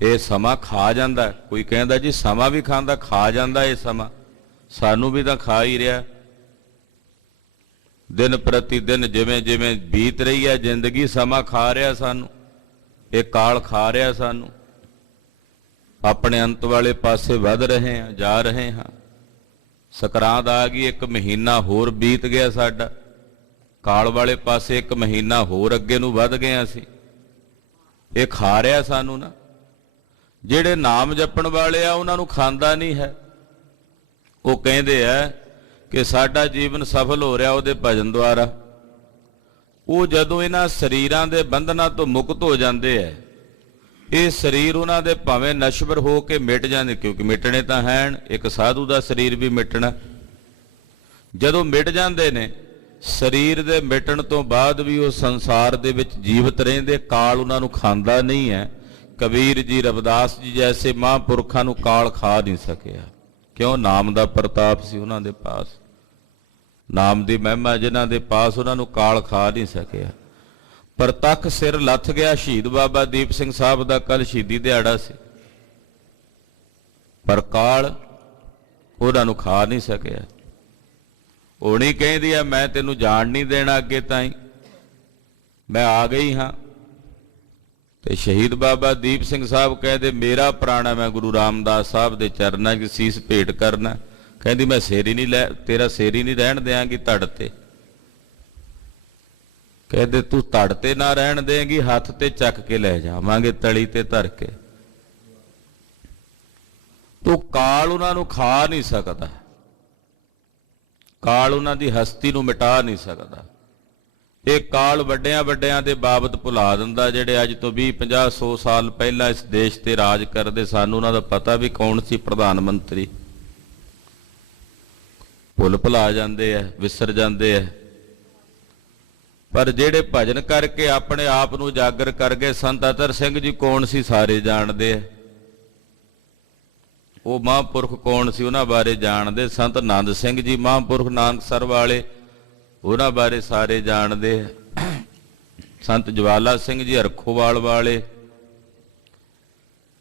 ਇਹ ਸਮਾਂ ਖਾ ਜਾਂਦਾ। ਕੋਈ ਕਹਿੰਦਾ ਜੀ ਸਮਾਂ ਵੀ ਖਾਂਦਾ, ਖਾ ਜਾਂਦਾ ਇਹ ਸਮਾਂ। ਸਾਨੂੰ ਵੀ ਤਾਂ ਖਾ ਹੀ ਰਿਹਾ। ਦਿਨ ਪ੍ਰਤੀ ਦਿਨ ਜਿਵੇਂ ਜਿਵੇਂ ਬੀਤ ਰਹੀ ਹੈ ਜ਼ਿੰਦਗੀ, ਸਮਾਂ ਖਾ ਰਿਹਾ ਸਾਨੂੰ, ਇਹ ਕਾਲ ਖਾ ਰਿਹਾ ਸਾਨੂੰ। ਆਪਣੇ ਅੰਤ ਵਾਲੇ ਪਾਸੇ ਵੱਧ ਰਹੇ ਹਾਂ, ਜਾ ਰਹੇ ਹਾਂ। ਸਕਰਾਂਤ ਆ ਗਈ, 1 ਮਹੀਨਾ ਹੋਰ ਬੀਤ ਗਿਆ ਸਾਡਾ। ਕਾਲ ਵਾਲੇ ਪਾਸੇ 1 ਮਹੀਨਾ ਹੋਰ ਅੱਗੇ ਨੂੰ ਵੱਧ ਗਏ ਅਸੀਂ। ਇਹ ਖਾ ਰਿਹਾ ਸਾਨੂੰ ਨਾ। ਜਿਹੜੇ ਨਾਮ ਜਪਣ ਵਾਲੇ ਆ ਉਹਨਾਂ ਨੂੰ ਖਾਂਦਾ ਨਹੀਂ ਹੈ। ਉਹ ਕਹਿੰਦੇ ਆ ਕਿ ਸਾਡਾ ਜੀਵਨ ਸਫਲ ਹੋ ਰਿਹਾ ਉਹਦੇ ਭਜਨ ਦੁਆਰਾ। ਉਹ ਜਦੋਂ ਇਹਨਾਂ ਸਰੀਰਾਂ ਦੇ ਬੰਧਨਾਂ ਤੋਂ ਮੁਕਤ ਹੋ ਜਾਂਦੇ ਆ, ਇਹ ਸਰੀਰ ਉਹਨਾਂ ਦੇ ਭਾਵੇਂ ਨਸ਼ਵਰ ਹੋ ਕੇ ਮਿਟ ਜਾਂਦੇ, ਕਿਉਂਕਿ ਮਿਟਣੇ ਤਾਂ ਹੈਣ, ਇੱਕ ਸਾਧੂ ਦਾ ਸਰੀਰ ਵੀ ਮਿਟਣਾ। ਜਦੋਂ ਮਿਟ ਜਾਂਦੇ ਨੇ, ਸਰੀਰ ਦੇ ਮਿਟਣ ਤੋਂ ਬਾਅਦ ਵੀ ਉਹ ਸੰਸਾਰ ਦੇ ਵਿੱਚ ਜੀਵਤ ਰਹਿੰਦੇ, ਕਾਲ ਉਹਨਾਂ ਨੂੰ ਖਾਂਦਾ ਨਹੀਂ ਹੈ। ਕਬੀਰ ਜੀ, ਰਵਿਦਾਸ ਜੀ ਜੈਸੇ ਮਹਾਂਪੁਰਖਾਂ ਨੂੰ ਕਾਲ ਖਾ ਨਹੀਂ ਸਕਿਆ। ਕਿਉਂ? ਨਾਮ ਦਾ ਪ੍ਰਤਾਪ ਸੀ ਉਹਨਾਂ ਦੇ ਪਾਸ, ਨਾਮ ਦੀ ਮਹਿਮਾ ਜਿਨ੍ਹਾਂ ਦੇ ਪਾਸ, ਉਹਨਾਂ ਨੂੰ ਕਾਲ ਖਾ ਨਹੀਂ ਸਕਿਆ। ਪ੍ਰਤੱਖ ਸਿਰ ਲੱਥ ਗਿਆ ਸ਼ਹੀਦ ਬਾਬਾ ਦੀਪ ਸਿੰਘ ਸਾਹਿਬ ਦਾ, ਕੱਲ ਸ਼ਹੀਦੀ ਦਿਹਾੜਾ ਸੀ, ਪਰ ਕਾਲ ਉਹਨਾਂ ਨੂੰ ਖਾ ਨਹੀਂ ਸਕਿਆ। ਹੋਣੀ ਕਹਿੰਦੀ ਆ ਮੈਂ ਤੈਨੂੰ ਜਾਣ ਨਹੀਂ ਦੇਣਾ ਅੱਗੇ ਤਾਈਂ, ਮੈਂ ਆ ਗਈ ਹਾਂ। ਤੇ ਸ਼ਹੀਦ ਬਾਬਾ ਦੀਪ ਸਿੰਘ ਸਾਹਿਬ ਕਹਿੰਦੇ ਮੇਰਾ ਪ੍ਰਾਣ ਹੈ, ਮੈਂ ਗੁਰੂ ਰਾਮਦਾਸ ਸਾਹਿਬ ਦੇ ਚਰਨਾਂ 'ਚ ਸੀਸ ਭੇਟ ਕਰਨਾ। ਕਹਿੰਦੀ ਮੈਂ ਸਿਰ ਹੀ ਨਹੀਂ ਤੇਰਾ ਸਿਰ ਹੀ ਨਹੀਂ ਰਹਿਣ ਦਿਆਂਗੀ ਧੜ ਤੇ। ਕਹਿੰਦੇ ਤੂੰ ਧੜ ਤੇ ਨਾ ਰਹਿਣ ਦੇਂਗੀ, ਹੱਥ ਤੇ ਚੱਕ ਕੇ ਲੈ ਜਾਵਾਂਗੇ ਤਲੀ ਤੇ ਧਰ ਕੇ। ਤੂੰ ਕਾਲ ਉਹਨਾਂ ਨੂੰ ਖਾ ਨਹੀਂ ਸਕਦਾ, ਕਾਲ ਉਹਨਾਂ ਦੀ ਹਸਤੀ ਨੂੰ ਮਿਟਾ ਨਹੀਂ ਸਕਦਾ। ਇਹ ਕਾਲ ਵੱਡਿਆਂ ਵੱਡਿਆਂ ਦੇ ਬਾਬਤ ਭੁਲਾ ਦਿੰਦਾ, ਜਿਹੜੇ ਅੱਜ ਤੋਂ 20, 50, 100 ਸਾਲ ਪਹਿਲਾਂ ਇਸ ਦੇਸ਼ ਤੇ ਰਾਜ ਕਰਦੇ। ਸਾਨੂੰ ਉਹਨਾਂ ਦਾ ਪਤਾ ਵੀ ਕੌਣ ਸੀ ਪ੍ਰਧਾਨ ਮੰਤਰੀ, ਭੁੱਲ ਭੁਲਾ ਜਾਂਦੇ ਆ, ਵਿਸਰ ਜਾਂਦੇ ਆ। ਪਰ ਜਿਹੜੇ ਭਜਨ ਕਰਕੇ ਆਪਣੇ ਆਪ ਨੂੰ ਉਜਾਗਰ ਕਰ ਗਏ, ਸੰਤ ਅਤਰ ਸਿੰਘ ਜੀ ਕੌਣ ਸੀ ਸਾਰੇ ਜਾਣਦੇ ਆ। ਉਹ ਮਹਾਂਪੁਰਖ ਕੌਣ ਸੀ ਉਹਨਾਂ ਬਾਰੇ ਜਾਣਦੇ। ਸੰਤ ਆਨੰਦ ਸਿੰਘ ਜੀ ਮਹਾਂਪੁਰਖ ਨਾਨਕਸਰ ਵਾਲੇ, ਉਹਨਾਂ ਬਾਰੇ ਸਾਰੇ ਜਾਣਦੇ ਆ। ਸੰਤ ਜਵਾਲਾ ਸਿੰਘ ਜੀ ਹਰਖੋਵਾਲ ਵਾਲੇ,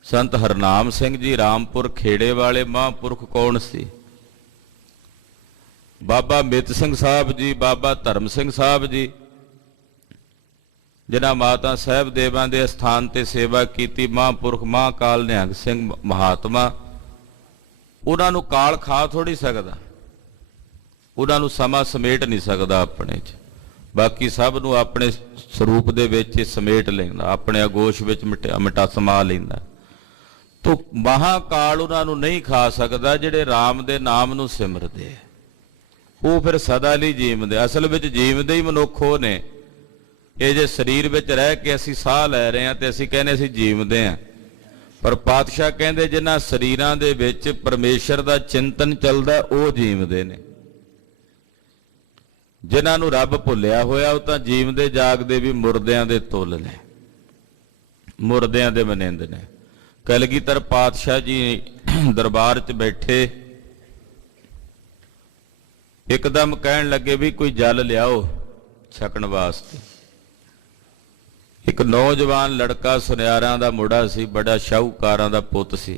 ਸੰਤ ਹਰਨਾਮ ਸਿੰਘ ਜੀ ਰਾਮਪੁਰ ਖੇੜੇ ਵਾਲੇ ਮਹਾਂਪੁਰਖ ਕੌਣ ਸੀ। ਬਾਬਾ ਮਿੱਤ ਸਿੰਘ ਸਾਹਿਬ ਜੀ, ਬਾਬਾ ਧਰਮ ਸਿੰਘ ਸਾਹਿਬ ਜੀ, ਜਿਨ੍ਹਾਂ ਮਾਤਾ ਸਾਹਿਬ ਦੇਵਾਂ ਦੇ ਅਸਥਾਨ ਤੇ ਸੇਵਾ ਕੀਤੀ, ਮਹਾਂਪੁਰਖ ਮਹਾਂਕਾਲ ਨਿਹੰਗ ਸਿੰਘ ਮਹਾਤਮਾ। ਉਹਨਾਂ ਨੂੰ ਕਾਲ ਖਾ ਥੋੜੀ ਸਕਦਾ, ਉਹਨਾਂ ਨੂੰ ਸਮਾਂ ਸਮੇਟ ਨਹੀਂ ਸਕਦਾ ਆਪਣੇ 'ਚ। ਬਾਕੀ ਸਭ ਨੂੰ ਆਪਣੇ ਸਰੂਪ ਦੇ ਵਿੱਚ ਸਮੇਟ ਲੈਂਦਾ, ਆਪਣੇ ਆਗੋਸ਼ ਵਿੱਚ ਮਿਟਾ ਸਮਾ ਲੈਂਦਾ। ਤੋ ਮਹਾਂਕਾਲ ਉਹਨਾਂ ਨੂੰ ਨਹੀਂ ਖਾ ਸਕਦਾ ਜਿਹੜੇ ਰਾਮ ਦੇ ਨਾਮ ਨੂੰ ਸਿਮਰਦੇ ਆ। ਉਹ ਫਿਰ ਸਦਾ ਲਈ ਜੀਵਦੇ, ਅਸਲ ਵਿੱਚ ਜੀਵਦੇ ਹੀ ਮਨੁੱਖ ਉਹ ਨੇ। ਇਹ ਜੇ ਸਰੀਰ ਵਿੱਚ ਰਹਿ ਕੇ ਅਸੀਂ ਸਾਹ ਲੈ ਰਹੇ ਹਾਂ ਤੇ ਅਸੀਂ ਕਹਿੰਦੇ ਅਸੀਂ ਜੀਵਦੇ ਹਾਂ, ਪਰ ਪਾਤਸ਼ਾਹ ਕਹਿੰਦੇ ਜਿਨ੍ਹਾਂ ਸਰੀਰਾਂ ਦੇ ਵਿੱਚ ਪਰਮੇਸ਼ਰ ਦਾ ਚਿੰਤਨ ਚੱਲਦਾ ਉਹ ਜੀਵਦੇ ਨੇ। ਜਿਨ੍ਹਾਂ ਨੂੰ ਰੱਬ ਭੁੱਲਿਆ ਹੋਇਆ ਉਹ ਤਾਂ ਜੀਵਦੇ ਜਾਗਦੇ ਵੀ ਮੁਰਦਿਆਂ ਦੇ ਤੁੱਲ ਨੇ, ਮੁਰਦਿਆਂ ਦੇ ਮਨਿੰਦ ਨੇ। ਕਲਗੀਧਰ ਪਾਤਸ਼ਾਹ ਜੀ ਦਰਬਾਰ 'ਚ ਬੈਠੇ, ਇੱਕਦਮ ਕਹਿਣ ਲੱਗੇ ਵੀ ਕੋਈ ਜਲ ਲਿਆਓ ਛਕਣ ਵਾਸਤੇ। ਇੱਕ ਨੌਜਵਾਨ ਲੜਕਾ ਸੁਨਿਆਰਾਂ ਦਾ ਮੁੰਡਾ ਸੀ, ਬੜਾ ਸ਼ਾਹੂਕਾਰਾਂ ਦਾ ਪੁੱਤ ਸੀ,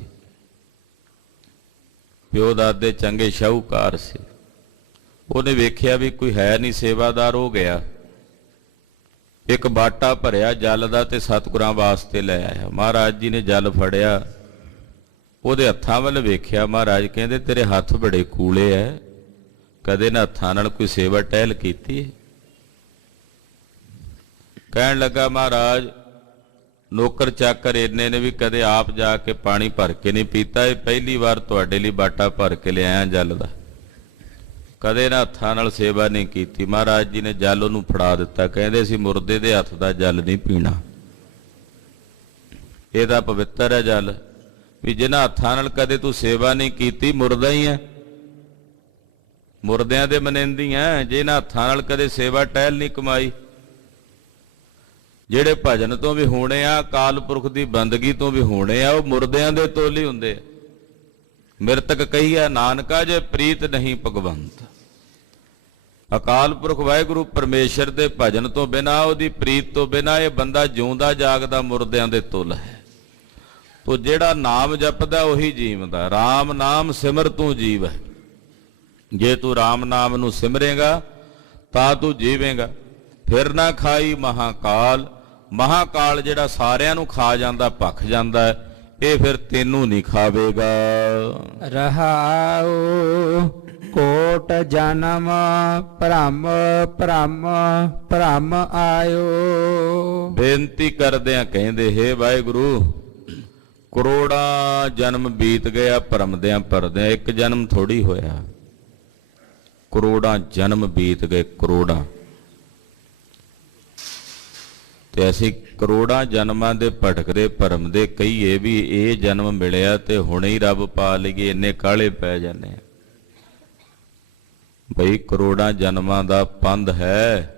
ਪਿਓ ਦਾਦੇ ਚੰਗੇ ਸ਼ਾਹੂਕਾਰ ਸੀ। ਉਹਨੇ ਵੇਖਿਆ ਵੀ ਕੋਈ ਹੈ ਨਹੀਂ, ਸੇਵਾਦਾਰ ਹੋ ਗਿਆ। ਇੱਕ ਬਾਟਾ ਭਰਿਆ ਜਲ ਦਾ ਤੇ ਸਤਿਗੁਰਾਂ ਵਾਸਤੇ ਲੈ ਆਇਆ। ਮਹਾਰਾਜ ਜੀ ਨੇ ਜਲ ਫੜਿਆ, ਉਹਦੇ ਹੱਥਾਂ ਵੱਲ ਵੇਖਿਆ। ਮਹਾਰਾਜ ਕਹਿੰਦੇ ਤੇਰੇ ਹੱਥ ਬੜੇ ਕੂਲੇ ਐ, ਕਦੇ ਨਾ ਹੱਥਾਂ ਨਾਲ ਕੋਈ ਸੇਵਾ ਟਹਿਲ ਕੀਤੀ। ਕਹਿਣ ਲੱਗਾ ਮਹਾਰਾਜ ਨੌਕਰ ਚਾਕਰ ਇੰਨੇ ਨੇ ਵੀ ਕਦੇ ਆਪ ਜਾ ਕੇ ਪਾਣੀ ਭਰ ਕੇ ਨਹੀਂ ਪੀਤਾ, ਇਹ ਪਹਿਲੀ ਵਾਰ ਤੁਹਾਡੇ ਲਈ ਬਾਟਾ ਭਰ ਕੇ ਲਿਆਇਆ ਜਲ ਦਾ, ਕਦੇ ਨਾ ਹੱਥਾਂ ਨਾਲ ਸੇਵਾ ਨਹੀਂ ਕੀਤੀ। ਮਹਾਰਾਜ ਜੀ ਨੇ ਜਲ ਉਹਨੂੰ ਫੜਾ ਦਿੱਤਾ, ਕਹਿੰਦੇ ਸੀ ਮੁਰਦੇ ਦੇ ਹੱਥ ਦਾ ਜਲ ਨਹੀਂ ਪੀਣਾ, ਇਹ ਤਾਂ ਪਵਿੱਤਰ ਹੈ ਜਲ, ਵੀ ਜਿਨ੍ਹਾਂ ਹੱਥਾਂ ਨਾਲ ਕਦੇ ਤੂੰ ਸੇਵਾ ਨਹੀਂ ਕੀਤੀ ਮੁਰਦਾ ਹੀ ਹੈ, ਮੁਰਦਿਆਂ ਦੇ ਮਨਿੰਦੀਆਂ। ਜਿਨ੍ਹਾਂ ਹੱਥਾਂ ਨਾਲ ਕਦੇ ਸੇਵਾ ਟਹਿਲ ਨਹੀਂ ਕਮਾਈ, ਜਿਹੜੇ ਭਜਨ ਤੋਂ ਵੀ ਹੋਣੇ ਆ, ਅਕਾਲ ਪੁਰਖ ਦੀ ਬੰਦਗੀ ਤੋਂ ਵੀ ਹੋਣੇ ਆ, ਉਹ ਮੁਰਦਿਆਂ ਦੇ ਤੋਲ ਹੀ ਹੁੰਦੇ। ਮਿਰਤਕ ਕਹੀਆ ਨਾਨਕਾ ਜੇ ਪ੍ਰੀਤ ਨਹੀਂ ਭਗਵੰਤ। ਅਕਾਲ ਪੁਰਖ ਵਾਹਿਗੁਰੂ ਪਰਮੇਸ਼ਰ ਦੇ ਭਜਨ ਤੋਂ ਬਿਨਾਂ, ਉਹਦੀ ਪ੍ਰੀਤ ਤੋਂ ਬਿਨਾਂ ਇਹ ਬੰਦਾ ਜਿਉਂਦਾ ਜਾਗਦਾ ਮੁਰਦਿਆਂ ਦੇ ਤੁੱਲ ਹੈ। ਤੋ ਜਿਹੜਾ ਨਾਮ ਜਪਦਾ ਉਹੀ ਜੀਵਦਾ। ਰਾਮ ਨਾਮ ਸਿਮਰ ਤੂੰ ਜੀਵ ਹੈ। ਜੇ ਤੂੰ ਰਾਮ ਨਾਮ ਨੂੰ ਸਿਮਰੇਗਾ ਤਾਂ ਤੂੰ ਜੀਵੇਂਗਾ। ਫਿਰ ਨਾ ਖਾਈ ਮਹਾਕਾਲ। ਮਹਾਕਾਲ ਜਿਹੜਾ ਸਾਰਿਆਂ ਨੂੰ ਖਾ ਜਾਂਦਾ, ਭੱਖ ਜਾਂਦਾ, ਇਹ ਫਿਰ ਤੈਨੂੰ ਨਹੀਂ ਖਾਵੇਗਾ। ਰਹਾਉ ਕੋਟ ਜਨਮ ਭ੍ਰਮ ਭ੍ਰਮ ਭ੍ਰਮ ਆਇਓ। ਬੇਨਤੀ ਕਰਦਿਆਂ ਕਹਿੰਦੇ ਹੇ ਵਾਹਿਗੁਰੂ, ਕਰੋੜਾਂ ਜਨਮ ਬੀਤ ਗਏ ਭਰਮਦਿਆਂ ਭਰਦਿਆਂ, ਇੱਕ ਜਨਮ ਥੋੜੀ ਹੋਇਆ, ਕਰੋੜਾਂ ਜਨਮ ਬੀਤ ਗਏ, ਕਰੋੜਾਂ। ਤੇ ਅਸੀਂ ਕਰੋੜਾਂ ਜਨਮਾਂ ਦੇ ਭਟਕਦੇ ਭਰਮਦੇ ਕਹੀਏ ਵੀ ਇਹ ਜਨਮ ਮਿਲਿਆ ਤੇ ਹੁਣੇ ਹੀ ਰੱਬ ਪਾ ਲਈਏ, ਇੰਨੇ ਕਾਹਲੇ ਪੈ ਜਾਂਦੇ ਆ। ਬਈ ਕਰੋੜਾਂ ਜਨਮਾਂ ਦਾ ਪੰਧ ਹੈ,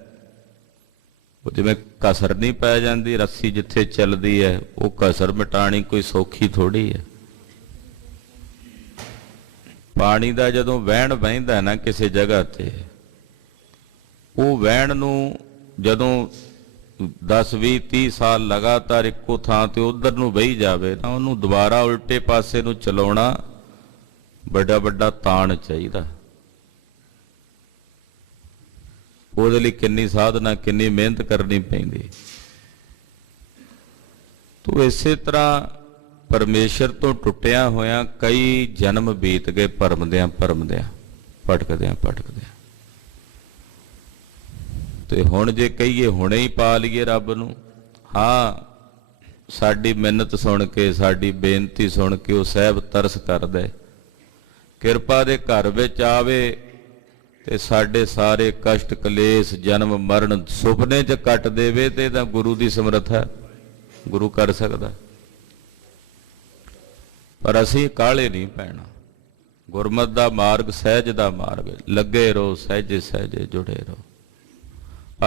ਉਹ ਜਿਵੇਂ ਕਸਰ ਨਹੀਂ ਪੈ ਜਾਂਦੀ, ਰੱਸੀ ਜਿੱਥੇ ਚੱਲਦੀ ਹੈ ਉਹ ਕਸਰ ਮਿਟਾਣੀ ਕੋਈ ਸੌਖੀ ਥੋੜੀ ਹੈ। ਪਾਣੀ ਦਾ ਜਦੋਂ ਵਹਿਣ ਵਹਿੰਦਾ ਨਾ ਕਿਸੇ ਜਗ੍ਹਾ ਤੇ, ਉਹ ਵਹਿਣ ਨੂੰ ਜਦੋਂ 10 20 30 ਸਾਲ ਲਗਾਤਾਰ ਇੱਕੋ ਥਾਂ ਤੇ ਉਧਰ ਨੂੰ ਵਹੀ ਜਾਵੇ ਨਾ, ਉਹਨੂੰ ਦੁਬਾਰਾ ਉਲਟੇ ਪਾਸੇ ਨੂੰ ਚਲਾਉਣਾ ਵੱਡਾ ਵੱਡਾ ਤਾਣ ਚਾਹੀਦਾ। ਉਹਦੇ ਲਈ ਕਿੰਨੀ ਸਾਧਨਾ, ਕਿੰਨੀ ਮਿਹਨਤ ਕਰਨੀ ਪੈਂਦੀ। ਤੋ ਇਸੇ ਤਰ੍ਹਾਂ ਪਰਮੇਸ਼ਰ ਤੋਂ ਟੁੱਟਿਆ ਹੋਇਆਂ ਕਈ ਜਨਮ ਬੀਤ ਗਏ ਭਰਮਦਿਆਂ ਭਰਮਦਿਆਂ, ਭਟਕਦਿਆਂ ਭਟਕਦਿਆਂ। ਤੇ ਹੁਣ ਜੇ ਕਹੀਏ ਹੁਣੇ ਹੀ ਪਾ ਲਈਏ ਰੱਬ ਨੂੰ, ਹਾਂ ਸਾਡੀ ਮਿੰਨਤ ਸੁਣ ਕੇ, ਸਾਡੀ ਬੇਨਤੀ ਸੁਣ ਕੇ ਉਹ ਸਾਹਿਬ ਤਰਸ ਕਰਦਾ, ਕਿਰਪਾ ਦੇ ਘਰ ਵਿੱਚ ਆਵੇ ਤੇ ਸਾਡੇ ਸਾਰੇ ਕਸ਼ਟ ਕਲੇਸ਼ ਜਨਮ ਮਰਨ ਸੁਪਨੇ 'ਚ ਕੱਟ ਦੇਵੇ, ਤੇ ਤਾਂ ਗੁਰੂ ਦੀ ਸਮਰੱਥਾ, ਗੁਰੂ ਕਰ ਸਕਦਾ। ਪਰ ਅਸੀਂ ਕਾਹਲੇ ਨਹੀਂ ਪੈਣਾ। ਗੁਰਮਤਿ ਦਾ ਮਾਰਗ ਸਹਿਜ ਦਾ ਮਾਰਗ, ਲੱਗੇ ਰਹੋ ਸਹਿਜੇ ਸਹਿਜੇ ਜੁੜੇ ਰਹੋ।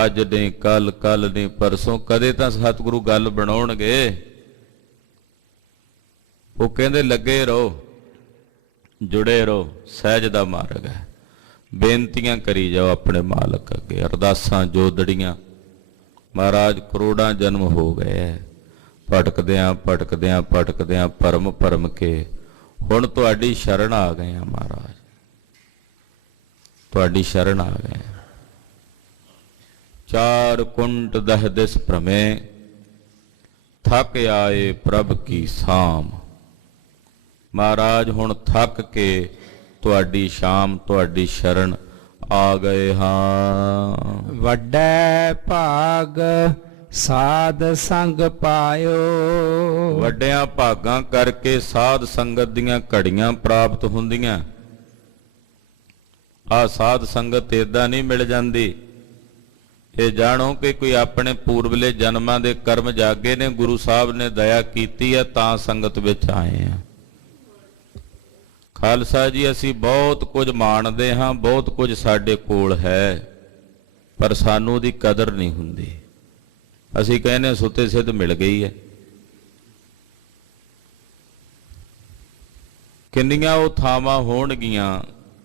ਅੱਜ ਨਹੀਂ ਕੱਲ, ਕੱਲ ਨਹੀਂ ਪਰਸੋਂ, ਕਦੇ ਤਾਂ ਸਤਿਗੁਰੂ ਗੱਲ ਬਣਾਉਣਗੇ। ਉਹ ਕਹਿੰਦੇ ਲੱਗੇ ਰਹੋ ਜੁੜੇ ਰਹੋ, ਸਹਿਜ ਦਾ ਮਾਰਗ ਹੈ। ਬੇਨਤੀਆਂ ਕਰੀ ਜਾਓ ਆਪਣੇ ਮਾਲਕ ਅੱਗੇ, ਅਰਦਾਸਾਂ ਜੋਦੜੀਆਂ। ਮਹਾਰਾਜ ਕਰੋੜਾਂ ਜਨਮ ਹੋ ਗਏ ਭਟਕਦਿਆਂ ਭਟਕਦਿਆਂ ਭਟਕਦਿਆਂ, ਭਰਮ ਭਰਮ ਕੇ ਹੁਣ ਤੁਹਾਡੀ ਸ਼ਰਨ ਆ ਗਏ ਆ ਮਹਾਰਾਜ, ਤੁਹਾਡੀ ਸ਼ਰਨ ਆ ਗਏ। ਚਾਰ ਕੁੰਟ ਦਹ ਦਿਸ ਭ੍ਰਮੇ, ਥੱਕ ਆਏ ਪ੍ਰਭ ਕੀ ਸਾਮ। ਮਹਾਰਾਜ ਹੁਣ ਥੱਕ ਕੇ ਤੁਹਾਡੀ ਸ਼ਾਮ, ਤੁਹਾਡੀ ਸ਼ਰਨ ਆ ਗਏ ਹਾਂ। ਵੱਡਾ ਭਾਗ ਸਾਧ ਸੰਗ ਪਾਇਓ, ਵੱਡਿਆਂ ਭਾਗਾਂ ਕਰਕੇ ਸਾਧ ਸੰਗਤ ਦੀਆਂ ਘੜੀਆਂ ਪ੍ਰਾਪਤ ਹੁੰਦੀਆਂ। ਆਹ ਸਾਧ ਸੰਗਤ ਏਦਾਂ ਨਹੀਂ ਮਿਲ ਜਾਂਦੀ। ਇਹ ਜਾਣੋ ਕਿ ਕੋਈ ਆਪਣੇ ਪੂਰਬਲੇ ਜਨਮਾਂ ਦੇ ਕਰਮ ਜਾਗੇ ਨੇ, ਗੁਰੂ ਸਾਹਿਬ ਨੇ ਦਇਆ ਕੀਤੀ ਹੈ ਤਾਂ ਸੰਗਤ ਵਿੱਚ ਆਏ ਆ। ਖਾਲਸਾ ਜੀ, ਅਸੀਂ ਬਹੁਤ ਕੁਝ ਮਾਣਦੇ ਹਾਂ, ਬਹੁਤ ਕੁਝ ਸਾਡੇ ਕੋਲ ਹੈ, ਪਰ ਸਾਨੂੰ ਉਹਦੀ ਕਦਰ ਨਹੀਂ ਹੁੰਦੀ। ਅਸੀਂ ਕਹਿੰਦੇ ਸੁੱਤੇ ਸਿੱਧ ਮਿਲ ਗਈ ਹੈ। ਕਿੰਨੀਆਂ ਉਹ ਥਾਵਾਂ ਹੋਣਗੀਆਂ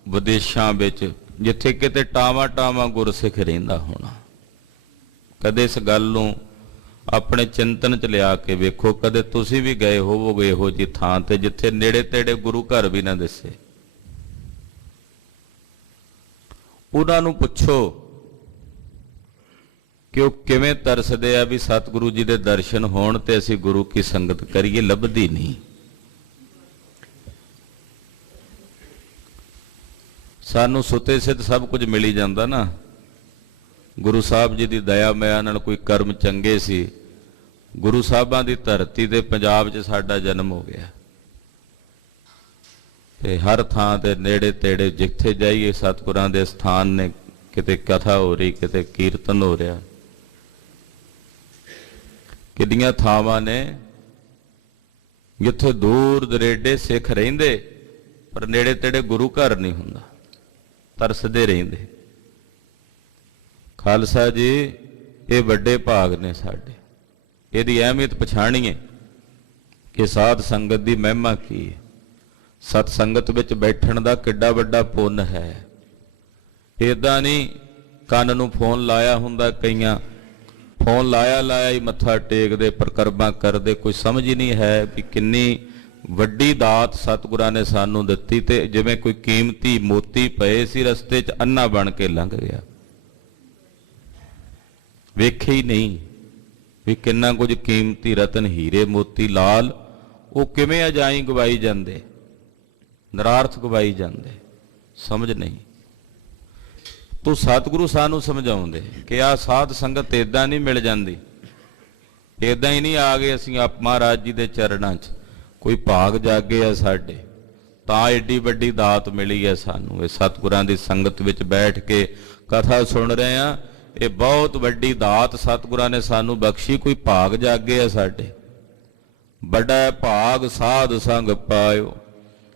ਵਿਦੇਸ਼ਾਂ ਵਿੱਚ ਜਿੱਥੇ ਕਿਤੇ ਟਾਵਾਂ ਟਾਵਾਂ ਗੁਰਸਿੱਖ ਰਹਿੰਦਾ ਹੋਣਾ। ਕਦੇ ਇਸ ਗੱਲ ਨੂੰ ਆਪਣੇ ਚਿੰਤਨ 'ਚ ਲਿਆ ਕੇ ਵੇਖੋ, ਕਦੇ ਤੁਸੀਂ ਵੀ ਗਏ ਹੋਵੋਗੇ ਇਹੋ ਜਿਹੀ ਥਾਂ ਤੇ ਜਿੱਥੇ ਨੇੜੇ ਤੇੜੇ ਗੁਰੂ ਘਰ ਵੀ ਨਾ ਦਿਸੇ। ਉਹਨਾਂ ਨੂੰ ਪੁੱਛੋ ਕਿ ਉਹ ਕਿਵੇਂ ਤਰਸਦੇ ਆ ਵੀ ਸਤਿਗੁਰੂ ਜੀ ਦੇ ਦਰਸ਼ਨ ਹੋਣ ਤੇ ਅਸੀਂ ਗੁਰੂ ਕੀ ਸੰਗਤ ਕਰੀਏ, ਲੱਭਦੀ ਨਹੀਂ। ਸਾਨੂੰ ਸੁੱਤੇ ਸਿੱਧ ਸਭ ਕੁਝ ਮਿਲੀ ਜਾਂਦਾ ਨਾ। ਗੁਰੂ ਸਾਹਿਬ ਜੀ ਦੀ ਦਇਆ ਮਾਇਆ ਨਾਲ ਕੋਈ ਕਰਮ ਚੰਗੇ ਸੀ, ਗੁਰੂ ਸਾਹਿਬਾਂ ਦੀ ਧਰਤੀ ਤੇ ਪੰਜਾਬ 'ਚ ਸਾਡਾ ਜਨਮ ਹੋ ਗਿਆ। ਤੇ ਹਰ ਥਾਂ ਤੇ ਨੇੜੇ ਤੇੜੇ ਜਿੱਥੇ ਜਾਈਏ ਸਤਿਗੁਰਾਂ ਦੇ ਸਥਾਨ ਨੇ, ਕਿਤੇ ਕਥਾ ਹੋ ਰਹੀ, ਕਿਤੇ ਕੀਰਤਨ ਹੋ ਰਿਹਾ। ਕਿੰਨੀਆਂ ਥਾਵਾਂ ਨੇ ਜਿੱਥੇ ਦੂਰ ਦਰੇਡੇ ਸਿੱਖ ਰਹਿੰਦੇ ਪਰ ਨੇੜੇ ਤੇੜੇ ਗੁਰੂ ਘਰ ਨਹੀਂ ਹੁੰਦਾ, ਤਰਸਦੇ ਰਹਿੰਦੇ। ਖਾਲਸਾ ਜੀ, ਇਹ ਵੱਡੇ ਭਾਗ ਨੇ ਸਾਡੇ। ਇਹਦੀ ਅਹਿਮੀਅਤ ਪਛਾਣੀਏ ਕਿ ਸਾਧ ਸੰਗਤ ਦੀ ਮਹਿਮਾ ਕੀ ਹੈ। ਸਤ ਸੰਗਤ ਵਿੱਚ ਬੈਠਣ ਦਾ ਕਿੱਡਾ ਵੱਡਾ ਪੁੰਨ ਹੈ। ਏਦਾਂ ਨਹੀਂ ਕੰਨ ਨੂੰ ਫੋਨ ਲਾਇਆ ਹੁੰਦਾ, ਕਈਆਂ ਫੋਨ ਲਾਇਆ ਹੀ ਮੱਥਾ ਟੇਕਦੇ, ਪ੍ਰਕਰਮਾਂ ਕਰਦੇ, ਕੋਈ ਸਮਝ ਹੀ ਨਹੀਂ ਹੈ ਵੀ ਕਿੰਨੀ ਵੱਡੀ ਦਾਤ ਸਤਿਗੁਰਾਂ ਨੇ ਸਾਨੂੰ ਦਿੱਤੀ। ਤੇ ਜਿਵੇਂ ਕੋਈ ਕੀਮਤੀ ਮੋਤੀ ਪਏ ਸੀ ਰਸਤੇ 'ਚ, ਅੰਨਾ ਬਣ ਕੇ ਲੰਘ ਗਿਆ, ਵੇਖੇ ਹੀ ਨਹੀਂ ਵੀ ਕਿੰਨਾ ਕੁਝ ਕੀਮਤੀ ਰਤਨ ਹੀਰੇ ਮੋਤੀ ਲਾਲ ਉਹ ਕਿਵੇਂ ਅਜਾਈ ਗਵਾਈ ਜਾਂਦੇ, ਨਿਰਾਰਥ ਗਵਾਈ ਜਾਂਦੇ, ਸਮਝ ਨਹੀਂ। ਤੂੰ ਸਤਿਗੁਰੂ ਸਾਨੂੰ ਸਮਝਾਉਂਦੇ ਕਿ ਆਹ ਸਾਧ ਸੰਗਤ ਏਦਾਂ ਨਹੀਂ ਮਿਲ ਜਾਂਦੀ, ਏਦਾਂ ਹੀ ਨਹੀਂ ਆ ਗਏ ਅਸੀਂ ਆਪ ਮਹਾਰਾਜ ਜੀ ਦੇ ਚਰਨਾਂ 'ਚ। ਕੋਈ ਭਾਗ ਜਾਗੇ ਆ ਸਾਡੇ, ਤਾਂ ਏਡੀ ਵੱਡੀ ਦਾਤ ਮਿਲੀ ਹੈ ਸਾਨੂੰ। ਇਹ ਸਤਿਗੁਰਾਂ ਦੀ ਸੰਗਤ ਵਿੱਚ ਬੈਠ ਕੇ ਕਥਾ ਸੁਣ ਰਹੇ ਆ, ਇਹ ਬਹੁਤ ਵੱਡੀ ਦਾਤ ਸਤਿਗੁਰਾਂ ਨੇ ਸਾਨੂੰ ਬਖਸ਼ੀ। ਕੋਈ ਭਾਗ ਜਾਗੇ ਆ ਸਾਡੇ। ਵੱਡਾ ਭਾਗ ਸਾਧ ਸੰਗ ਪਾਇਓ,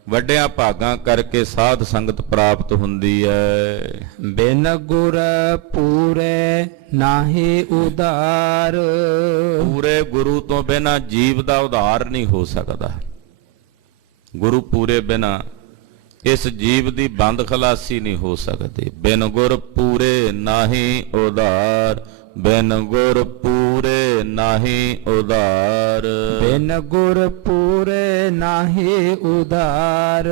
ਵੱਡਿਆਂ ਭਾਗਾਂ ਕਰਕੇ ਸਾਧ ਸੰਗਤ ਪ੍ਰਾਪਤ ਹੁੰਦੀ ਹੈ। ਬਿਨ ਗੁਰ ਪੂਰੇ ਨਾਹੀ ਉਧਾਰ। ਪੂਰੇ ਗੁਰੂ ਤੋਂ ਬਿਨਾਂ ਜੀਵ ਦਾ ਉਧਾਰ ਨਹੀਂ ਹੋ ਸਕਦਾ। ਗੁਰੂ ਪੂਰੇ ਬਿਨਾਂ ਇਸ ਜੀਵ ਦੀ ਬੰਦ ਖਲਾਸੀ ਨਹੀਂ ਹੋ ਸਕਦੀ। ਬਿਨ ਗੁਰ ਪੂਰੇ ਨਾਹੀ ਉਧਾਰ, ਬਿਨ ਗੁਰ ਪੂਰੇ ਨਾਹੀ ਉਧਾਰ। ਬਿਨ ਗੁਰ ਪੂਰੇ ਨਾਹੀ ਉਧਾਰ,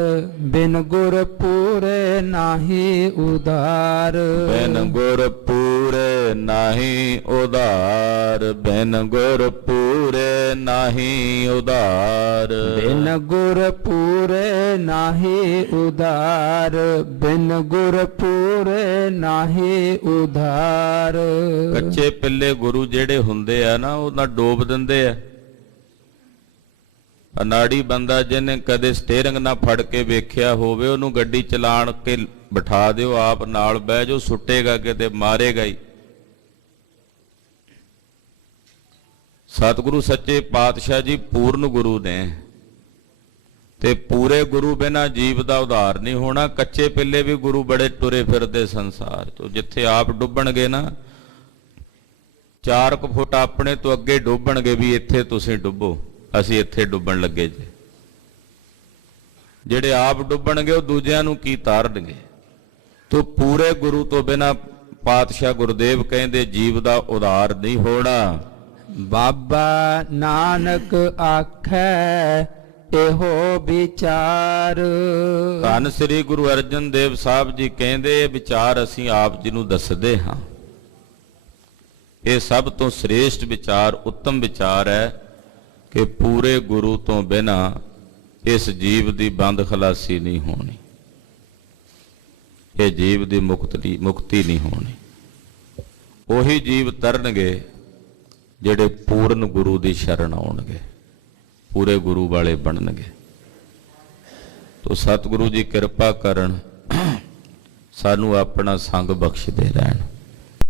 ਬਿਨ ਗੁਰ ਪੂਰੇ ਨਾਹੀ ਉਧਾਰ। ਬਿਨ ਗੁਰ ਪੂਰੇ ਨਾਹੀ ਉਧਾਰ, ਬਿਨ ਗੁਰ ਪੂਰੇ ਨਾਹੀ ਉਧਾਰ। ਬਿਨ ਗੁਰ ਪੂਰੇ ਨਾਹੀ ਉਧਾਰ, ਬਿਨ ਗੁਰ ਪੂਰੇ ਨਾਹੀ ਉਧਾਰ। ਕੱਚੇ ਪਿੱਲੇ ਗੁਰੂ ਜਿਹੜੇ ਹੁੰਦੇ ਆ ਨਾ, ਉਹ ਨਾ ਡੋਬ ਦਿੰਦੇ ਆ। ਅਨਾੜੀ ਬੰਦਾ ਜਿਹਨੇ ਕਦੇ ਸਟੀਅਰਿੰਗ ਨਾ ਫੜ ਕੇ ਵੇਖਿਆ ਹੋਵੇ, ਉਹਨੂੰ ਗੱਡੀ ਚਲਾਣ ਕੇ ਬਿਠਾ ਦਿਓ, ਆਪ ਨਾਲ ਬਹਿ ਜਾਓ, ਸੁੱਟੇਗਾ ਕਿਤੇ, ਮਾਰੇਗਾ ਹੀ। ਸਤਿਗੁਰੂ ਸੱਚੇ ਪਾਤਸ਼ਾਹ ਜੀ ਪੂਰਨ ਗੁਰੂ ਨੇ, ਤੇ ਪੂਰੇ ਗੁਰੂ ਬਿਨਾਂ ਜੀਵ ਦਾ ਉਧਾਰ ਨਹੀਂ ਹੋਣਾ। ਕੱਚੇ ਪਿੱਲੇ ਵੀ ਗੁਰੂ ਬੜੇ ਟੁਰੇ ਫਿਰਦੇ ਸੰਸਾਰ ਤੋਂ। ਜਿੱਥੇ ਆਪ ਡੁੱਬਣਗੇ ਨਾ, 4 ਫੁੱਟ ਆਪਣੇ ਤੋਂ ਅੱਗੇ ਡੁੱਬਣਗੇ ਵੀ ਇੱਥੇ ਤੁਸੀਂ ਡੁੱਬੋ, ਅਸੀਂ ਇੱਥੇ ਡੁੱਬਣ ਲੱਗੇ ਜੇ। ਜਿਹੜੇ ਆਪ ਡੁੱਬਣਗੇ ਉਹ ਦੂਜਿਆਂ ਨੂੰ ਕੀ ਤਾਰਨਗੇ। ਤੋ ਪੂਰੇ ਗੁਰੂ ਤੋਂ ਬਿਨਾਂ ਪਾਤਸ਼ਾਹ ਗੁਰਦੇਵ ਕਹਿੰਦੇ ਜੀਵ ਦਾ ਉਧਾਰ ਨਹੀਂ ਹੋਣਾ। ਬਾਬਾ ਨਾਨਕ ਆਖੈ ਇਹੋ ਵਿਚਾਰ। ਧੰਨ ਸ੍ਰੀ ਗੁਰੂ ਅਰਜਨ ਦੇਵ ਸਾਹਿਬ ਜੀ ਕਹਿੰਦੇ ਇਹ ਵਿਚਾਰ ਅਸੀਂ ਆਪ ਜੀ ਨੂੰ ਦੱਸਦੇ ਹਾਂ। ਇਹ ਸਭ ਤੋਂ ਸ੍ਰੇਸ਼ਟ ਵਿਚਾਰ, ਉੱਤਮ ਵਿਚਾਰ ਹੈ ਕਿ ਪੂਰੇ ਗੁਰੂ ਤੋਂ ਬਿਨਾਂ ਇਸ ਜੀਵ ਦੀ ਬੰਦ ਖਲਾਸੀ ਨਹੀਂ ਹੋਣੀ, ਇਹ ਜੀਵ ਦੀ ਮੁਕਤੀ ਨਹੀਂ ਹੋਣੀ। ਉਹੀ ਜੀਵ ਤਰਨਗੇ ਜਿਹੜੇ ਪੂਰਨ ਗੁਰੂ ਦੀ ਸ਼ਰਨ ਆਉਣਗੇ, ਪੂਰੇ ਗੁਰੂ ਵਾਲੇ ਬਣਨਗੇ। ਤੋ ਸਤਿਗੁਰੂ ਜੀ ਕਿਰਪਾ ਕਰਨ, ਸਾਨੂੰ ਆਪਣਾ ਸੰਗ ਬਖਸ਼ਦੇ ਰਹਿਣ।